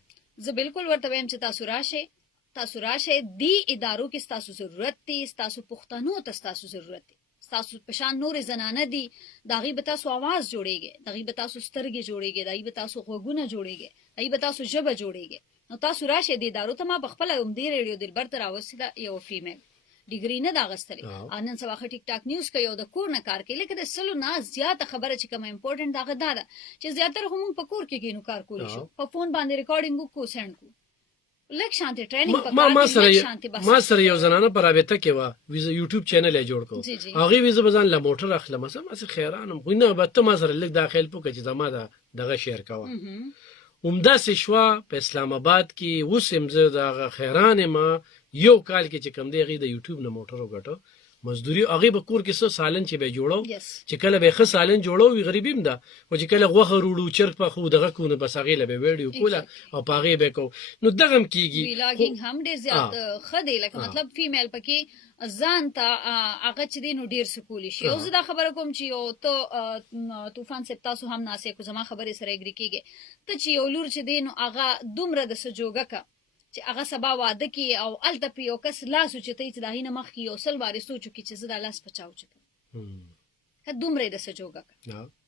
زه بالکل ورته وایم چې تاسو راشئ تاسو راشه دی ادارو کې تاسو ضرورت دی، تاسو پښتنو ته تاسو ضرورت دی، تاسو پشان نور زنانه دي داغي به تاسو आवाज جوړيږي، داغي به تاسو سترګې جوړيږي، داغي به تاسو غوګونه جوړيږي، داغي به تاسو ژبه جوړيږي. نو تاسو راشه دی ادارو ته. ما بخپل هم دی ریډیو دلبر تر اوسه یو فیمیل ډیګری نه دا غستلې، نن سبا خ ټیک ټاک نیوز کوي او د کور نه کار کوي، لکه د سلو نه زیاته خبره چې کوم امپورټنت دغه ده چې زیاتره هم په کور کې کینو کار کولی شو، په فون باندې ریکارډینګ کو سند کو لک شانتي ټریننګ په ما سره یو زنانه پر رابطه کې و ویزه یوټیوب چینل یې جوړ کو، هغه ویزه بزن له موټر اخلم سم خیرانم خو نه به ته ما سره لک داخل پوکه چې زما دغه شیر کاوه عمده سشوا په اسلام آباد کې وسم زه د خیران ما یو کال کې چې کم دی غي د یوټیوب نه موټر وګټو مزدوري هغه به کور کې څه سالن چې به جوړو چې کله به ښه سالن جوړو وی غریبیم ده او چې کله غوخه روړو چرګ په خو دغه کو نه بس هغه له ویډیو کوله او پاغه به کو نو دغه کیږي ویلاګینګ هم ډیر زیات خدي لکه مطلب فیمیل پکې ځان ته هغه چې دینو ډیر سکول شي او زه دا خبره کوم چې او ته طوفان سپ تاسو هم ناسې کو زما خبره سره اګری کیږي ته چې یو لور چې دینو هغه دومره د سجوګه کا چې هغه سبا واده کی او الته پیو کس لاس چته چې داینه مخ کی او سل واره سوچو کی چې زدا لاس پچاو چته دومره د سجوګه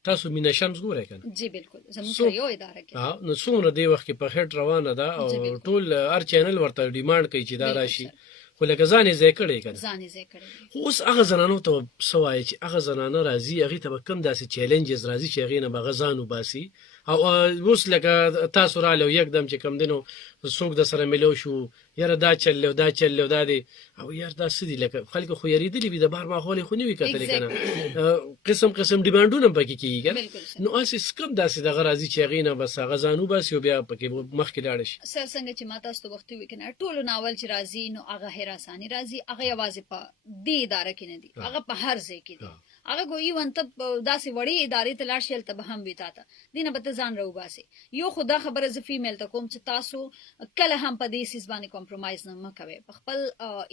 تاسو مینا شمس ګورئ کنه جی بالکل زموږ یو اداره کې نو څومره دی وخت کې په هټ روانه ده او ټول هر چینل ورته ډیماند کوي چې دا راشي خو لکه ځانې ځای کړی کنه ځانې ځای کړی خو اوس هغه زنانو ته سوای چې هغه زنانه راځي هغه ته کم داسې چیلنجز راځي چې هغه نه بغزانو باسي او اوس لکه تاسو را له یکدم چې کم دینو څوک د سره ملو شو یاره دا چللو دا دی او یار دا سدي لکه خلک خو یریدلی وي د بار ماحول خو نه وی کتل کنه قسم ډیماندونه پکې کیږي نو اساس کم داسې د غرازي چې هغه نه بس غزانو باسي او بیا پکې مخ کې لاړ شي سر څنګه چې ماته ست وخت وی کنه ټولو ناول چې راځي نو هغه هراسانی راځي هغه आवाज په دې اداره کې نه دي هغه په هر ځای کې دي هغه ګوي ونته داسې وړي ادارې ته لاړ شل ته به هم ویتا ته دینه به ځان راو باسي یو خدا خبره ز فیمیل ته کوم چې تاسو کله هم په دې سیس باندې کمپرمایز نه مکوي په خپل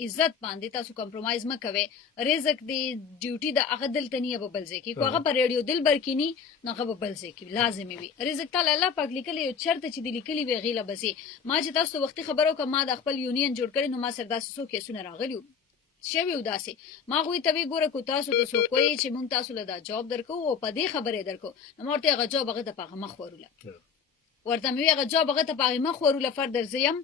عزت باندې تاسو کمپرمایز مکوي رزق دی ډیوټي د هغه دل تنیه به بل ځکه کوغه په ریډیو دل برکینی نه هغه به بل ځکه لازمي وي رزق تعالی الله پاک لیکلی او چرته چې دی لیکلی وی غیله بسي ما چې تاسو وختي خبرو کوم ما د خپل یونین جوړ کړي نو ما سره داسې سو کیسونه راغلیو شوی وداسي ما غوي ته وی ګوره کو تاسو ته سو کوی چې مونږ تاسو له دا جواب درکو او په دې خبره درکو نو مرته هغه جواب هغه ته پاغه مخ وروله ورته مې هغه جواب هغه ته پاغه مخ وروله فردر زیم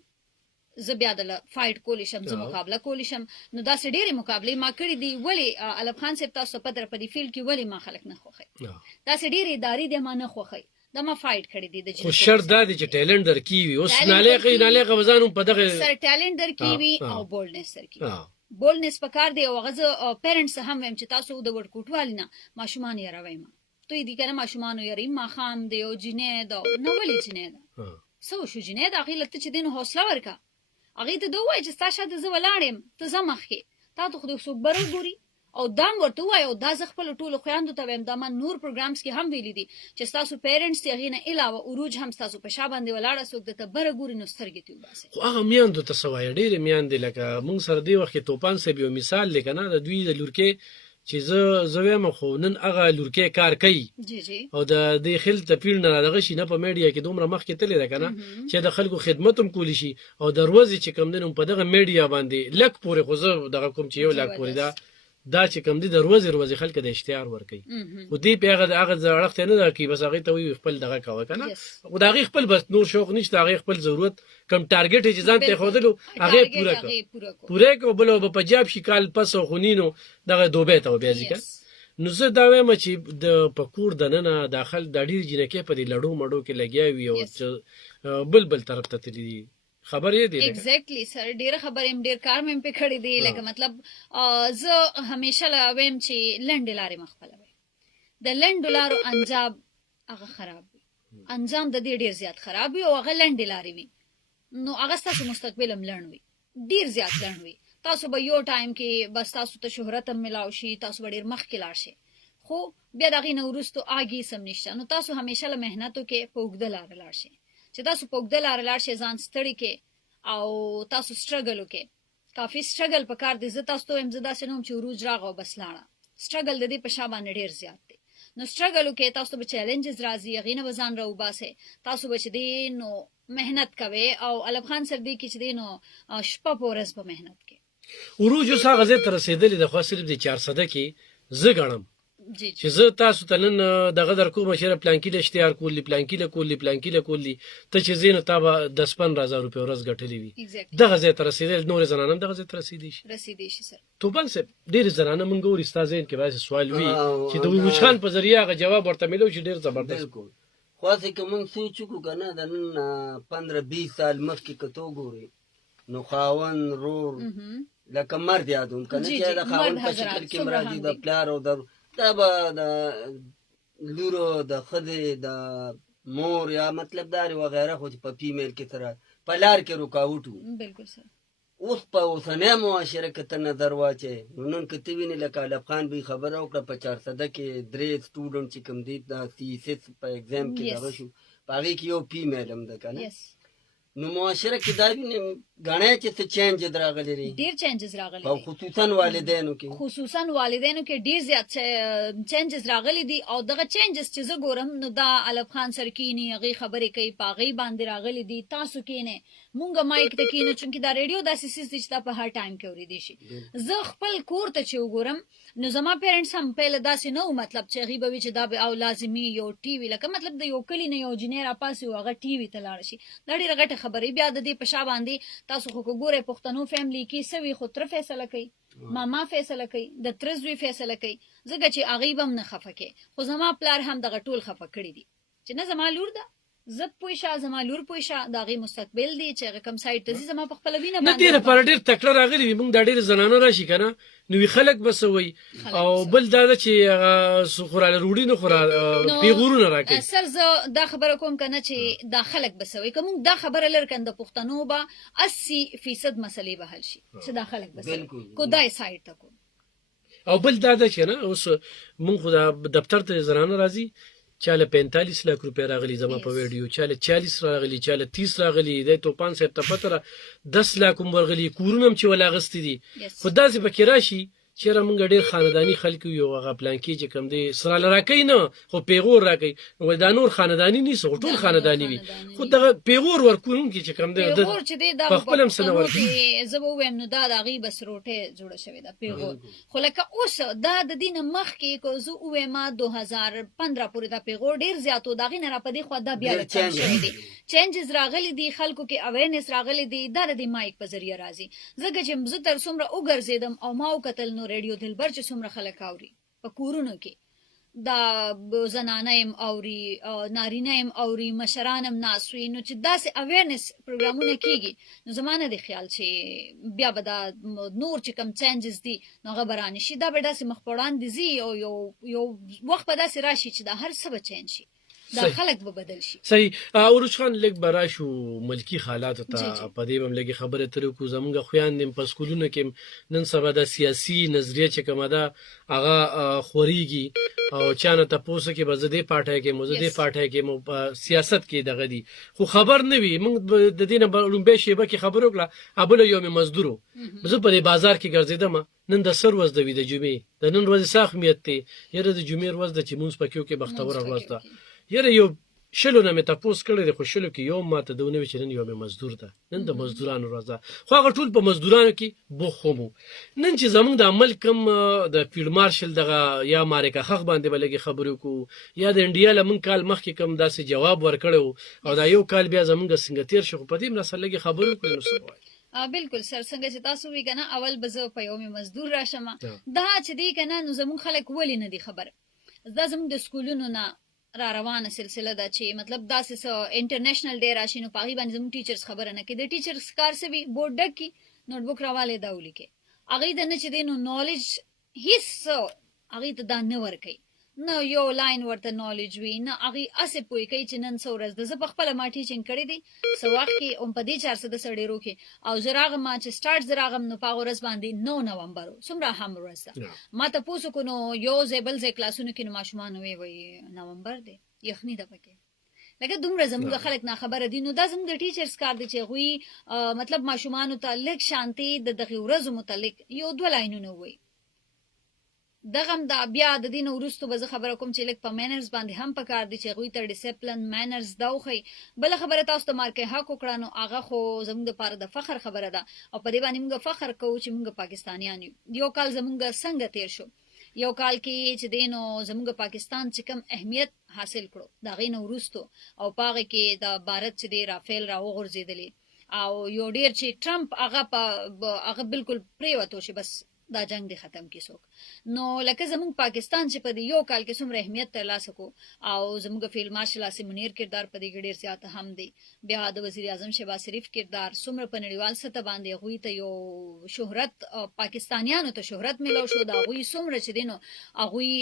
زه بیا د فایټ کولی شم زه مقابله کولی شم نو دا سه ډېری مقابله ما کړې دي ولی الف خان صاحب تاسو په در په دی فیلډ کې ولی ما خلک نه خوخي دا سه ډېری ادارې د ما نه خوخي دا ما فایټ کړی دی د خو شرط دا دی چې ټیلنت درکې وي اوس نالیقه وزانو په دغه سر ټیلنت درکې وي او بولډنس درکې بولنس پکار دی او غزه پیرنټس هم ویم چې تاسو د وړ کوټوالینه ماشومان یې راویم ته دې کنه ماشومان یې ما خام دی او جنې دا نو ولې جنې دا سو شو جنې دا غیله ته چې دین حوصله ورکا هغه ته دوی چې تاسو د زو ولاړم ته زمخه تا ته خو څوک برو ګوري او دام ورته وای او دا ز خپل ټولو خويندو ته ویم دا ما نور پروګرامز کې هم ویلي دي چې تاسو پیرنټس یې غینه علاوه اوروج هم تاسو په شابه باندې ولاړه څوک د ته بر ګوري نو سترګې ته وباسي خو هغه میاندو ته سوای ډېر میاندې لکه مونږ سره دی وخت توپان سه یو مثال لیکنه د دوی د لورکې چې زه ویم خو نن هغه لورکې کار کوي جی او د دې خل ته پیل نه دغه شي نه په میډیا کې دومره مخ کې تللی ده کنه چې د خلکو خدمت هم کولی شي او دروازې چې کم دنه په دغه میډیا باندې لک پورې خو زه دغه کوم چې یو لک پورې دا چې کم دي دروازې خلک د اشتهار ور کوي خو دې په هغه ځړښت نه ده کې بس هغه ته وي خپل دغه کاوه کنه او دغه خپل بس نور شوق نشته هغه خپل ضرورت کم ټارګټ چې ځان ته خودلو هغه پوره کو بل په جاب شي کال پس خونینو دغه دوبه ته بیا ځکه نو زه دا وایم چې د پکور د ننه داخل د ډیر جنکه په دې لړو مړو کې لګیا وي او بل طرف ته تللی خبرې دي ایگزیکټلی سر ډیره خبرې هم ډیر کار مې په کړی دی لکه مطلب زه همیشه لا ویم چې لنډ لارې مخپلوي د لنډ لارو انجام هغه خراب وي انجام د دې ډیر زیات خراب وي او هغه لنډ لارې وي نو هغه ستاسو مستقبل هم لنډ وي ډیر زیات لنډ وي تاسو به یو ټایم کې بس تاسو ته شهرت هم ملاو شي تاسو ډیر مخ کې لاړ شي خو بیا دغه نه ورستو آګي سم نشته نو تاسو همیشه له مهنتو کې په وګدل لاړ شي چې تاسو په وګدل لاړ شي ځان ستړي کې او تاسو سټرګل وکې کافي سټرګل پکار دي زه تاسو ته هم زدا سينوم چې روز راغو بس لاړه سټرګل د دې په شابه ډیر زیات دی نو سټرګل وکې تاسو به چیلنجز راځي غینه وزن راو باسه تاسو به چې دی نو مهنت کوي او الف خان سر دی کې چې دی نو شپه په ورځ په مهنت کې عروج اوس هغه ځای ته رسېدلې ده خو صرف د 400 کې زه ګڼم جی چې زه تاسو ته نن دغه در کوم چې پلانکی له اشتهار کولی پلانکی له کولی ته چې زین ته به 10-15,000 روپۍ ورځ ګټلې وي ایگزیکټلی دغه ځای ته رسېدل نور زنانم دغه ځای ته رسیدي شي سر توپان صاحب ډېر زنانه مونږ ور استاد کې وایي سوال وی چې د ویوش خان په ذریعہ هغه جواب ورته ملو چې ډېر زبردست بالکل خاصه که مونږ سوچ وکړو که نه د نن 15-20 سال مخکې که تو ګورې نو خاون رور لکه مرد یادوم که نه جی، چې جی، د خاون مرد په حضرات شکل کې څومره راځي هم د دي. پلار او د دا به د لورو د ښځې د مور یا مطلب داري وغیره خو چې په فیمیل کې سره په لار کې رکاوټ و بالکل سر اوس په اوسنۍ معاشره کې ته نظر واچې نو نن که ته وینې لکه الف خان به خبره وکړه په 400 کې 3 سټوډنټ چې کوم دي د تیسیس په ایگزام کې Yes. دغه شو په هغې کې یو فیمیل هم ده که نه یس نو معاشره کې دا وینې ګڼی چې څه چینج راغلی دی ډیر چینجز راغلي او دي خصوصا والدینو کې خصوصا والدینو کې ډیر زیات چینجز راغلي دي او دغه چینجز چې زه ګورم نو دا الف خان سرکینی هغه خبرې کوي پاغي باندې راغلي دي تاسو کې نه مونږه مایک ته کینو چې دا ریډیو داسې سیس چې تا په هر ټایم کې اورېدي شي زه خپل کور ته چې وګورم نو زما پیرنټس هم پهله داسې نه و مطلب چې هغه به وي چې دا به او لازمي یو ټي وي لکه مطلب د یو کلی نه یو جنیر پاسي هغه ټي وي ته لاړ شي دا ډیره غټه خبرې بیا د دې په شا باندې تاسو خو ګوره پښتنو فیملی کې سوي خو تر فیصله کوي ماما فیصله کوي د ترزوی فیصله کوي زګه چې اغه بم نه خفه کې خو زما پلار هم دغه ټول خفه کړی دي چې نه زما لور ده زه پوښه زما لور پوښه دغه مستقبل دی چې کم سایت ته زما په خپل وینه نه تیر پر ډیر تکړه راغلی وي مونږ د ډیر زنانو راشي کنه نو وی خلک بسوي او بل دا چې سخوراله روډي نه خورا پیغورونه راکې سر زه دا خبره کوم کنه چې دا خلک بسوي کوم دا خبره لرکند پښتنو با 80% مسلې به حل شي چې دا خلک بسوي کو دای سایت ته کو او بل دا چې نه اوس مونږ خو دفتر ته زنانه راځي چاله 45 लाख रुपए راغلي زما په ویډیو چاله 40 راغلي چاله 30 راغلي د توپان صاحب ته پتره 10 लाख هم ورغلي کورونم چې ولا غستې دي خو داسې پکې راشي چیرې مونږ ډېر خاندانی خلک یو هغه پلانکی چې کوم دی سره راکې نه خو پیغور راکې نو دا نور خاندانی نه سو ټول خاندانی وي خو دغه پیغور ورکوون کې چې کوم دی پیغور چې دی دا په خپل هم سره ورکې زه به وایم نو دا د غي بس روټه جوړه شوې ده پیغور خو لکه اوس دا د دین مخ کې کو زه وایم 2015 پورې دا پیغور ډیر زیاتو دا غي نه را پدې خو دا بیا کم شوی دی چینجز راغلي دي خلکو کې اویرنس راغلي دي دا د مایک په ذریعہ راځي زګه چې زه تر څومره وګرځیدم او ما وکتل نو ریډیو دلبر چې څومره خلک اوري په کورونو کې دا زنانه هم اوري نارینه هم اوري مشرانم ناسوي نو چې داسې اویرنس پروګرامونه کیږي نو زمانه د خیال چې بیا به دا نور چې کم چینجز دي نو هغه برانه شي دا به داسې مخ په وړاندې ځي او یو وخت به داسې راشي چې دا هر څه به چینج شي دا خلک به بدل شي صحیح اوروج خان لګ براشو ملکی حالات ته په دې بم لګي خبره تر کو زمونږ خویان دیم په سکولونو کې نن سبا د سیاسي نظریه چې کومه ده هغه خوريږي او چانه تاسو کې بزدي پاټه کې مزدي پاټه کې سیاست کې دغه دي خو خبر نه وي موږ د دینه لومبه شیبه کې خبر وکړه ابل یوم مزدورو زه په بازار کې ګرځیدم نن د سر ورځ د وی د جمعې د نن ورځ ساخمیت ته یره د جمعې ورځ د چې مونږ پکې کې بختور ورځ ده یره یو شلو نه مې تاسو کړی د خوشلو کې یو ماته دونه چې نن یو مزدور ده نن د مزدورانو ورځ ده خو هغه ټول په مزدورانو کې بوخمو نن چې زمونږ د عمل کم د فیلډ مارشل دغه یا مارکه خخ باندې بلګي خبرو کو یا د انډیا لمن کال مخکې کم داسې جواب ورکړو او دا یو کال بیا زمونږ سنگتیر شو په دې مسله لګي خبرو کړو نو څه بالکل سر څنګه چې تاسو وی کنه اول به زه په یو مزدور راشم دا چې دی کنه نو زمون خلک ولی نه دی خبر دا زمون د سکولونو نه را روانه سلسله ده چې مطلب داسې انټرنیشنل ډے راشي نو پاغي باندې زمون ټیچرز خبره نه کې د ټیچرز کار سوي بورډ ډک کی نوٹ بک راواله دا ولیکي اغه د نه چې د نو نالج هیڅ اغه ته دا نه ور کوي نه یو لاین ورته نالج وی نه اغه اسه پوي کوي چې نن سورز د ز په خپل ما ټیچینګ کړی دی سو وخت کې په دې 400 سړی روکي او زراغه ما چې سٹارټ زراغه نو پاغورز باندې 9 نومبر سمره هم ورځ ما ته پوسو کو نو یو زیبل زې کلاسونو کې نو ماشومان وی نومبر دی یخنی ده پکې لکه دومره زموږ خلک نه خبره دي نو دا زموږ د ټیچرز کار دی چې غوي مطلب ماشومان ته لک شانتي د دغه ورځو متعلق یو دوه لاینونه وي دغه دا بیا د دین وروسته به زه خبره کوم چې لک په مینرز باندې هم پکار دي چې غوي ته ډیسپلن مینرز دا خو بل خبره تاسو ته مارکه حق وکړانو هغه خو زموږ لپاره د فخر خبره ده او په دې باندې موږ فخر کوو چې موږ پاکستانیان یو کال زموږ څنګه تیر شو یو کال کې چې دینو زموږ پاکستان چې کم اهمیت حاصل کړو دا غینه وروسته او پاغه کې د بھارت چې دی رافیل راو غورځیدلی او یو ډیر چې ټرمپ هغه بالکل پریوتو شي بس دا جنگ دی ختم کی څوک نو لکه زموږ پاکستان چې په دې یو کال کې څومره اهمیت ترلاسه کو او زموږ فیلډ مارشل عاصم منیر کردار په دې کې ډیر زیات هم دی بیا د وزیر اعظم شهباز شریف کردار څومره په نړیوال سطح باندې غوي ته یو شهرت پاکستانیانو ته شهرت ملو شو دا غوي څومره چې دینو غوي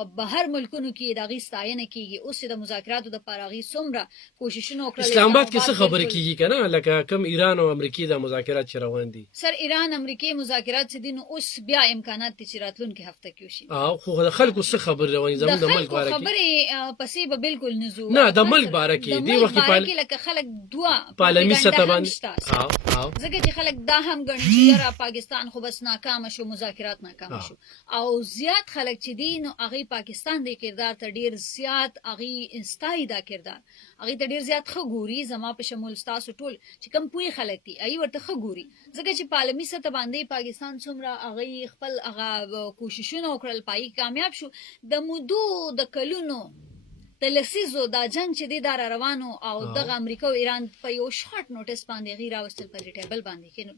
په بهر ملکونو کې دا غي ستاینه کیږي اوس د مذاکراتو د پاراغي څومره کوششونه وکړل اسلام آباد کې څه خبره کیږي کنه لکه کم ایران او امریکای د مذاکرات چې روان دي سر ایران امریکای مذاکرات چې دینو اوس بیا امکانات دي چې راتلونکي هفته کې وشي خو د خلکو څه خبر رواني زموږ د ملک باره کې خبرې پسې به بالکل نزو نه د ملک باره کې دی وخت په لکه خلک دوا پارلماني سطح باندې ځکه چې خلک دا هم ګڼي چې یاره پاکستان خو بس ناکام شو مذاکرات ناکام شو او زیات خلک چې دي نو هغه پاکستان د کردار ته ډیر زیات هغه استای دا کردار هغه ته ډیر زیات خګوري زما په شمول تاسو ټول چې کم پوری خلک دي ای ورته خګوري ځکه چې پارلماني سطح باندې پاکستان څومره هغه خپل هغه کوششونه وکړل پای کامیاب شو د مودو د کلونو د لسیزو دا جنگ چې دی دار روانو او دغه امریکا او ایران په یو شارټ نوټیس باندې غیر اوستل په ټیبل باندې کینو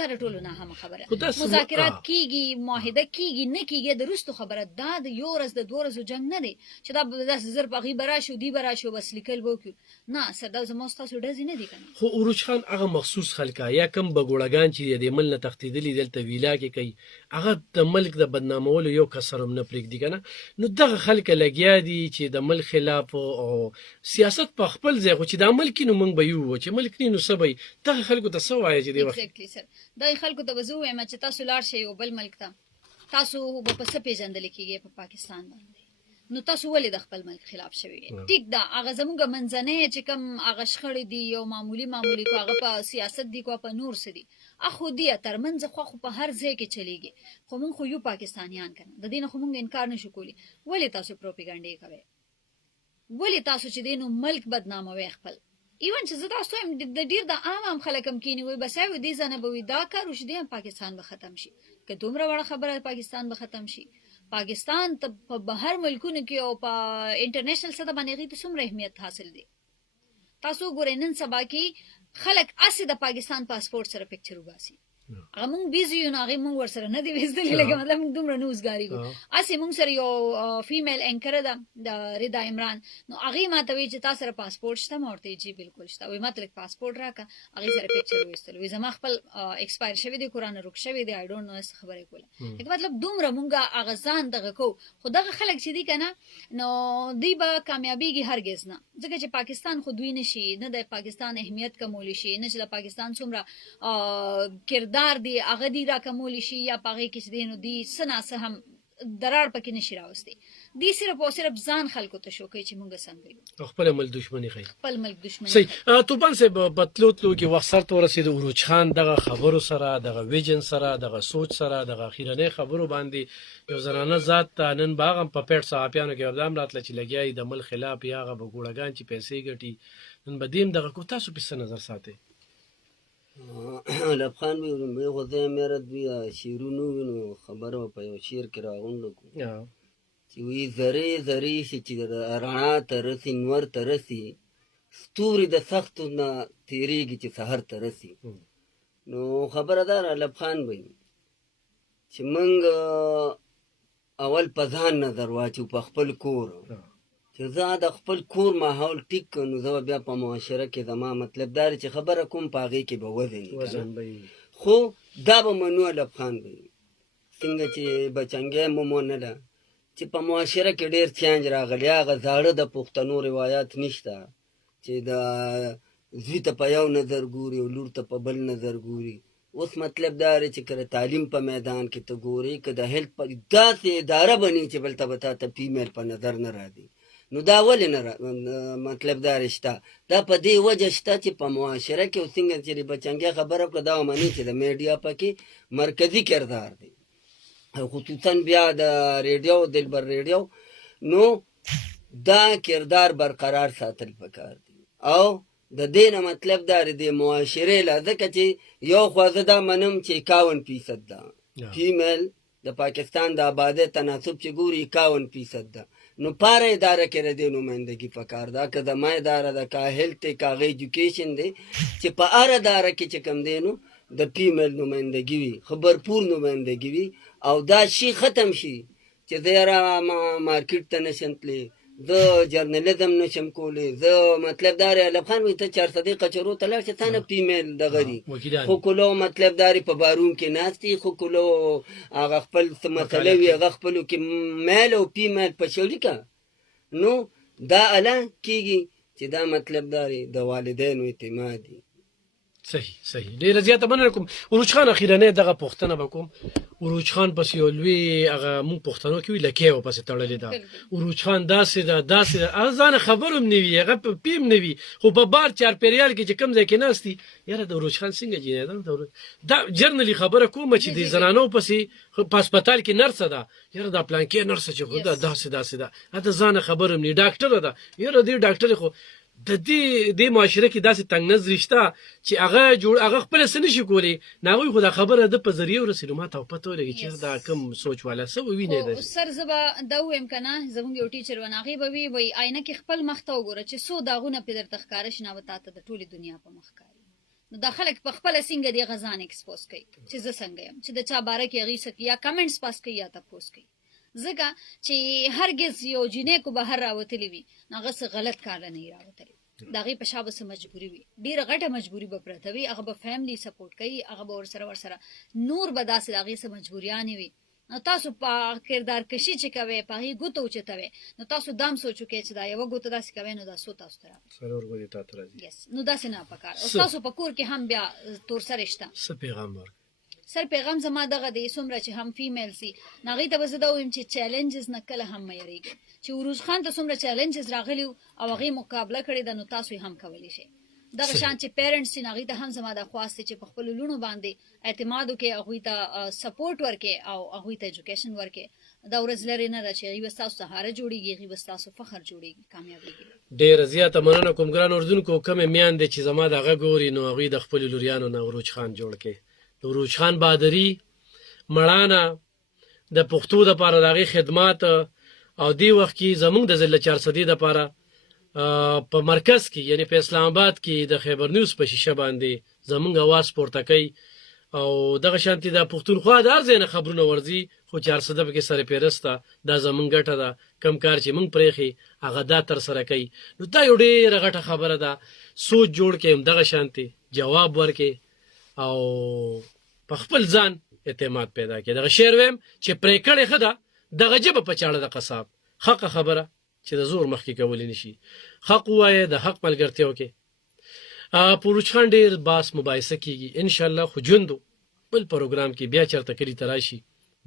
دا ټولو نه هم خبره مذاکرات کیږي معاهده کیږي نه کیږي د روستو خبره دا د یو ورځ د دوه ورځو جنگ نه دی چې دا د زر په غي برا شو دی برا شو بس لیکل وکړو نه سردا زموږ تاسو ډزې نه دي کنه خو اوروج خان هغه مخصوص خلکا یا کم بګوړگان چې د مل نه تختیدلی دلته ویلا کې کوي هغه د ملک د بدنامولو یو کسرم نه پرېږدي کنه نو دغه خلک لګیا دي چې د ملک خلاف او سیاست په خپل ځای خو چې د ملک نو مونږ به یو چې ملک نو سبي دغه خلکو ته سو وایي چې دی وخت ایگزیکټلی سر دا خلکو ته وزو یم چې تاسو لاړ شئ او بل ملک ته تاسو په څه پیژندل کېږي په پاکستان باندې نو تاسو ولې د خپل ملک خلاف شوی ټیک دا هغه زموږ منځنه چې کم هغه شخړې دي یو معمولی کو هغه په سیاست دي کو په نور څه دي اخو دی ترمنځ خو په هر ځای کې چلیږي خو مونږ خو یو پاکستانیان کنه د دین خو مونږ انکار نشو کولی ولې تاسو پروپاګاندا کوي ولې تاسو چې دینو ملک بدناموي خپل ایون چې زه تاسو هم د ډیر د عام خلکم کینی وي بس یو دې ځنه به وي دا کار وشي د پاکستان به ختم شي که دومره وړه خبره پاکستان به ختم شي پاکستان ته په بهر ملکونو کې او په انټرنیشنل سطح باندې غي څومره اهمیت حاصل دي تاسو ګورئ نن سبا کې خلک اسې د پاکستان پاسپورت سره پکچر وباسي هغه مونږ بیزی یو هغه مونږ ورسره نه دی وېستل لکه مطلب موږ دومره نوزګاری کو اسې مونږ سره یو فیمیل انکر ده د رضا عمران نو هغه ماته وی چې تاسو سره پاسپورت شته مورته جی بالکل شته وی ماته پاسپورت راکا هغه سره پکچر وېستل وی زما خپل ایکسپایر شوی دی قران رک شوی دی آی ډونټ نو څه خبره کوله لکه مطلب دومره مونږه هغه ځان دغه کو خدغه خلک چې دی کنه نو دی به کامیابیږي هرگز نه ځکه چې پاکستان خو دوی نشي نه د پاکستان اهمیت کمول شي نه چې د پاکستان څومره دار دی هغه دی را کومول شي یا پغې کې دینو دی سناسه هم درار پکې نشي راوستي دی صرف او صرف ځان خلکو ته شو کوي چې مونږ څنګه یو خپل مل دښمنی خي خپل ملک دښمنی صحیح توبان سه بتلوتلو کې وخت سره تور رسید اوروج خان دغه خبرو سره دغه ویژن سره دغه سوچ سره دغه اخیرنه خبرو باندې یو زنانه ذات نن باغم په پټ صحافیانو کې ودام راتل چې لګیای د مل خلاف یا غو ګوړگان چې پیسې ګټي نن بدیم دغه کو تاسو په نظر ساتي لبخان به غوځي مېره دوی شیرونو نو خبره په یو شیر کې راغونډو چې وی زری زری چې رڼا تر سینور تر سي ستوري د سخت نه تیریږي چې سحر تر سي نو خبردار لبخان به چې منګ اول پزان نظر واچو په خپل کور چې زه د خپل کور ماحول ټیک نو زه بیا په معاشره کې زما مطلب دار چې خبره کوم پاغي کې به وزن خو دا به منو لبخان به څنګه چې بچنګې مو نه ده چې په معاشره کې ډیر چینج راغلی هغه زاړه د پښتنو روایت نشته چې دا زوی ته په یو نظر ګوري او لور ته په بل نظر ګوري اوس مطلب دا چې کله تعلیم په میدان کې ته ګوري که د هیلث په داسې اداره بني چې بل ته فیمیل په نظر نه راځي نو دا ولې نه مطلب دا رشته دا په دې وجه شته چې په معاشره کې څنګه چې بچنګې خبره کړه دا ومني چې د میډیا پکې مرکزی کردار دی خصوصا بیا د ریډیو دلبر ریډیو نو دا کردار برقرار ساتل پکار دي او د دې نه مطلب دا دی د معاشرې له ځکه چې یو خوا زه دا منم چې 51% ده فیمیل د پاکستان د آبادۍ تناسب چې ګوري 51% ده نو پاره اداره کې ردی نمائندګي پکار ده که زما اداره ده که هیلث دی که هغه ایجوکیشن دی چې په هر اداره کې چې کم دی نو د فیمیل نمائندګي وي خبرپور نمائندګي وي او دا شي ختم شي چې زه یاره مارکیټ ته نشم تللی زه جرنالیزم نشم کولی زه مطلب دا دی الف خان وایي ته 400 کچرو ته لاړ شې تا نه فیمیل دغه دي خو کلو مطلب دا دی په باروم کې ناست دي خو کلو هغه خپل څه مسله وي هغه خپلو کې میل او فیمیل په شریکه نو دا اله کېږي چې دا مطلب دا دی د والدینو اعتماد دی صحیح ډیره زیاته مننه کوم عروج خان اخیرنه دغه پوښتنه وکوم عروج خان پس یو لوی هغه مونږ پوښتنه کوي لکه او پس تړلې ده عروج خان داسې ده ځان خبروم نیوي هغه پیم نیوي خو په بار چار پیریال کې چې کم ځای کې ناشتي یاره د عروج خان څنګه جنیدل دا جرنلی خبره کوم چې د زنانو پسې په هسپتال کې نرس ده یاره دا پلان کې نرس چې خو دا داسې ده دا ځان خبروم نی ډاکټر ده یاره دې ډاکټر خو د دې معاشره کې داسې تنګ نظري شته چې هغه خپل څه نشي کولی ناغوی خو دا خبره د په ذریعه ورسېدو ما ته پته ولګي چې دا کم سوچ والا څه ووینې ده سر زه به دا ووایم که نه زموږ یو ټیچر و هغې به وي آینه کې خپل مخ ته وګوره چې څو داغونه پرې درته ښکاره شي نه به تا ته د ټولې دنیا په مخ ښکاري نو دا خلک په خپله څنګه دې غذان اکسپوز کوي چې زه څنګه یم چې د چا باره کې هغې څه یا کمنټس پاس کوي یا تپوس کوي ځکه چې هرګز یو جینۍ کو بهر راوتلی وي نو هغه څه غلط کار نه وي راوتلی د هغې په شا به څه مجبوري وي ډېره غټه مجبوري به پرته وي هغه به فیملی سپورټ کوي هغه به ورسره نور به داسې د هغې څه مجبوریانې وي نو تاسو په کردار کشي چې کوئ په هغې ګوته اوچتوئ نو تاسو دام سوچ وکئ چې دا یوه ګوته داسې کوئ نو دا څو تاسو ته راځي نو داسې نه پکار او ستاسو په کور کې هم بیا تورسرې شته څه پیغام ورکړي سر پیغام زما دغه دی څومره چې هم فیمیل سي نو هغې ته به زه دا ووایم چې چیلنجز نه کله هم مه یریږئ چې عروج خان ته څومره چیلنجز راغلي او هغې مقابله کړې ده نو تاسو یې هم کولی شئ دغه شان چې پیرنټس دي نو هغې ته هم زما دا خواست دی چې په خپلو لوڼو باندې اعتماد وکړي هغوی ته سپورټ ورکړي او هغوی ته ایجوکیشن ورکړي دا ورځ لرې نه ده چې هغوی به ستاسو سهاره جوړېږي هغوی به ستاسو فخر جوړېږي کامیابېږي ډېره زیاته مننه کوم ګران اردوونکو کمې میندې چې زما د هغه ګوري نو هغوی د خپلو لوریانو نه عروج خان جوړ کړي د عروج خان بهادري مړانه د پښتو دپاره د هغې خدمات او دې وخت کې زموږ د ضلع 400 دپاره په مرکز کې یعنی په اسلام آباد کې د خیبر نیوز په شیشه باندې زموږ اواز پورته کوي او دغه شانتي د پښتونخوا د هر ځای نه خبرونه ورځي خو 400 پکې سره پیرسته دا زموږ ګټه ده کم کار چې موږ پرېښي هغه دا ترسره کوي نو دا یو ډېره غټه خبره ده سوچ جوړ کړئ دغه شانتي جواب ورکړئ او په خپل ځان اعتماد پیدا کړي دغه شعر ویم چې پرې کړې ښه ده دغه ژبه په چاړه د قصاب حقه خبره چې د زور مخکې کولی نشي حق ووایه د حق ملګرتیا وکړې په عروج خان ډېر باس مباحثه کېږي انشاءالله خو ژوندو بل پروګرام کې بیا چېرته کلي ته راشي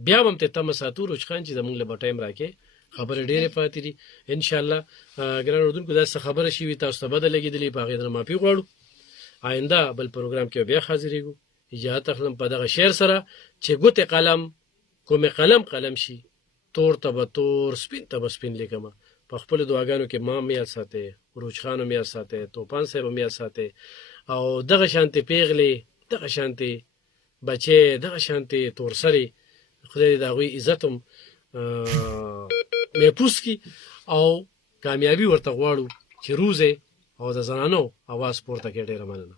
بیا به هم ترې تمه ساتو عروج خان چې زموږ له به ټایم راکړې خبرې ډېرې پاتې دي انشاءالله ګران اردوونکو داسې څه خبره شوي تاسو ته بده لګېدلې په هغې نه معافي غواړو آینده بل پروګرام کې بیا حاضرېږو اجازت اخلم په دغه شعر سره چې ګوتې قلم کومې قلم شي تور ته به تور سپین ته به سپین لیکمه په خپلو دعاګانو کې ما هم یاد ساتئ عروج خان هم یاد ساتئ توپان صاحب هم یاد ساتئ او دغه شانتې پیغلې دغه شانتې بچې دغه شانتې تورسرې خدای دې د هغوی عزت هم محفوظ کړي او کامیابي ورته غواړو چې روزې او د زنانو اواز پورته کړي ډېره مننه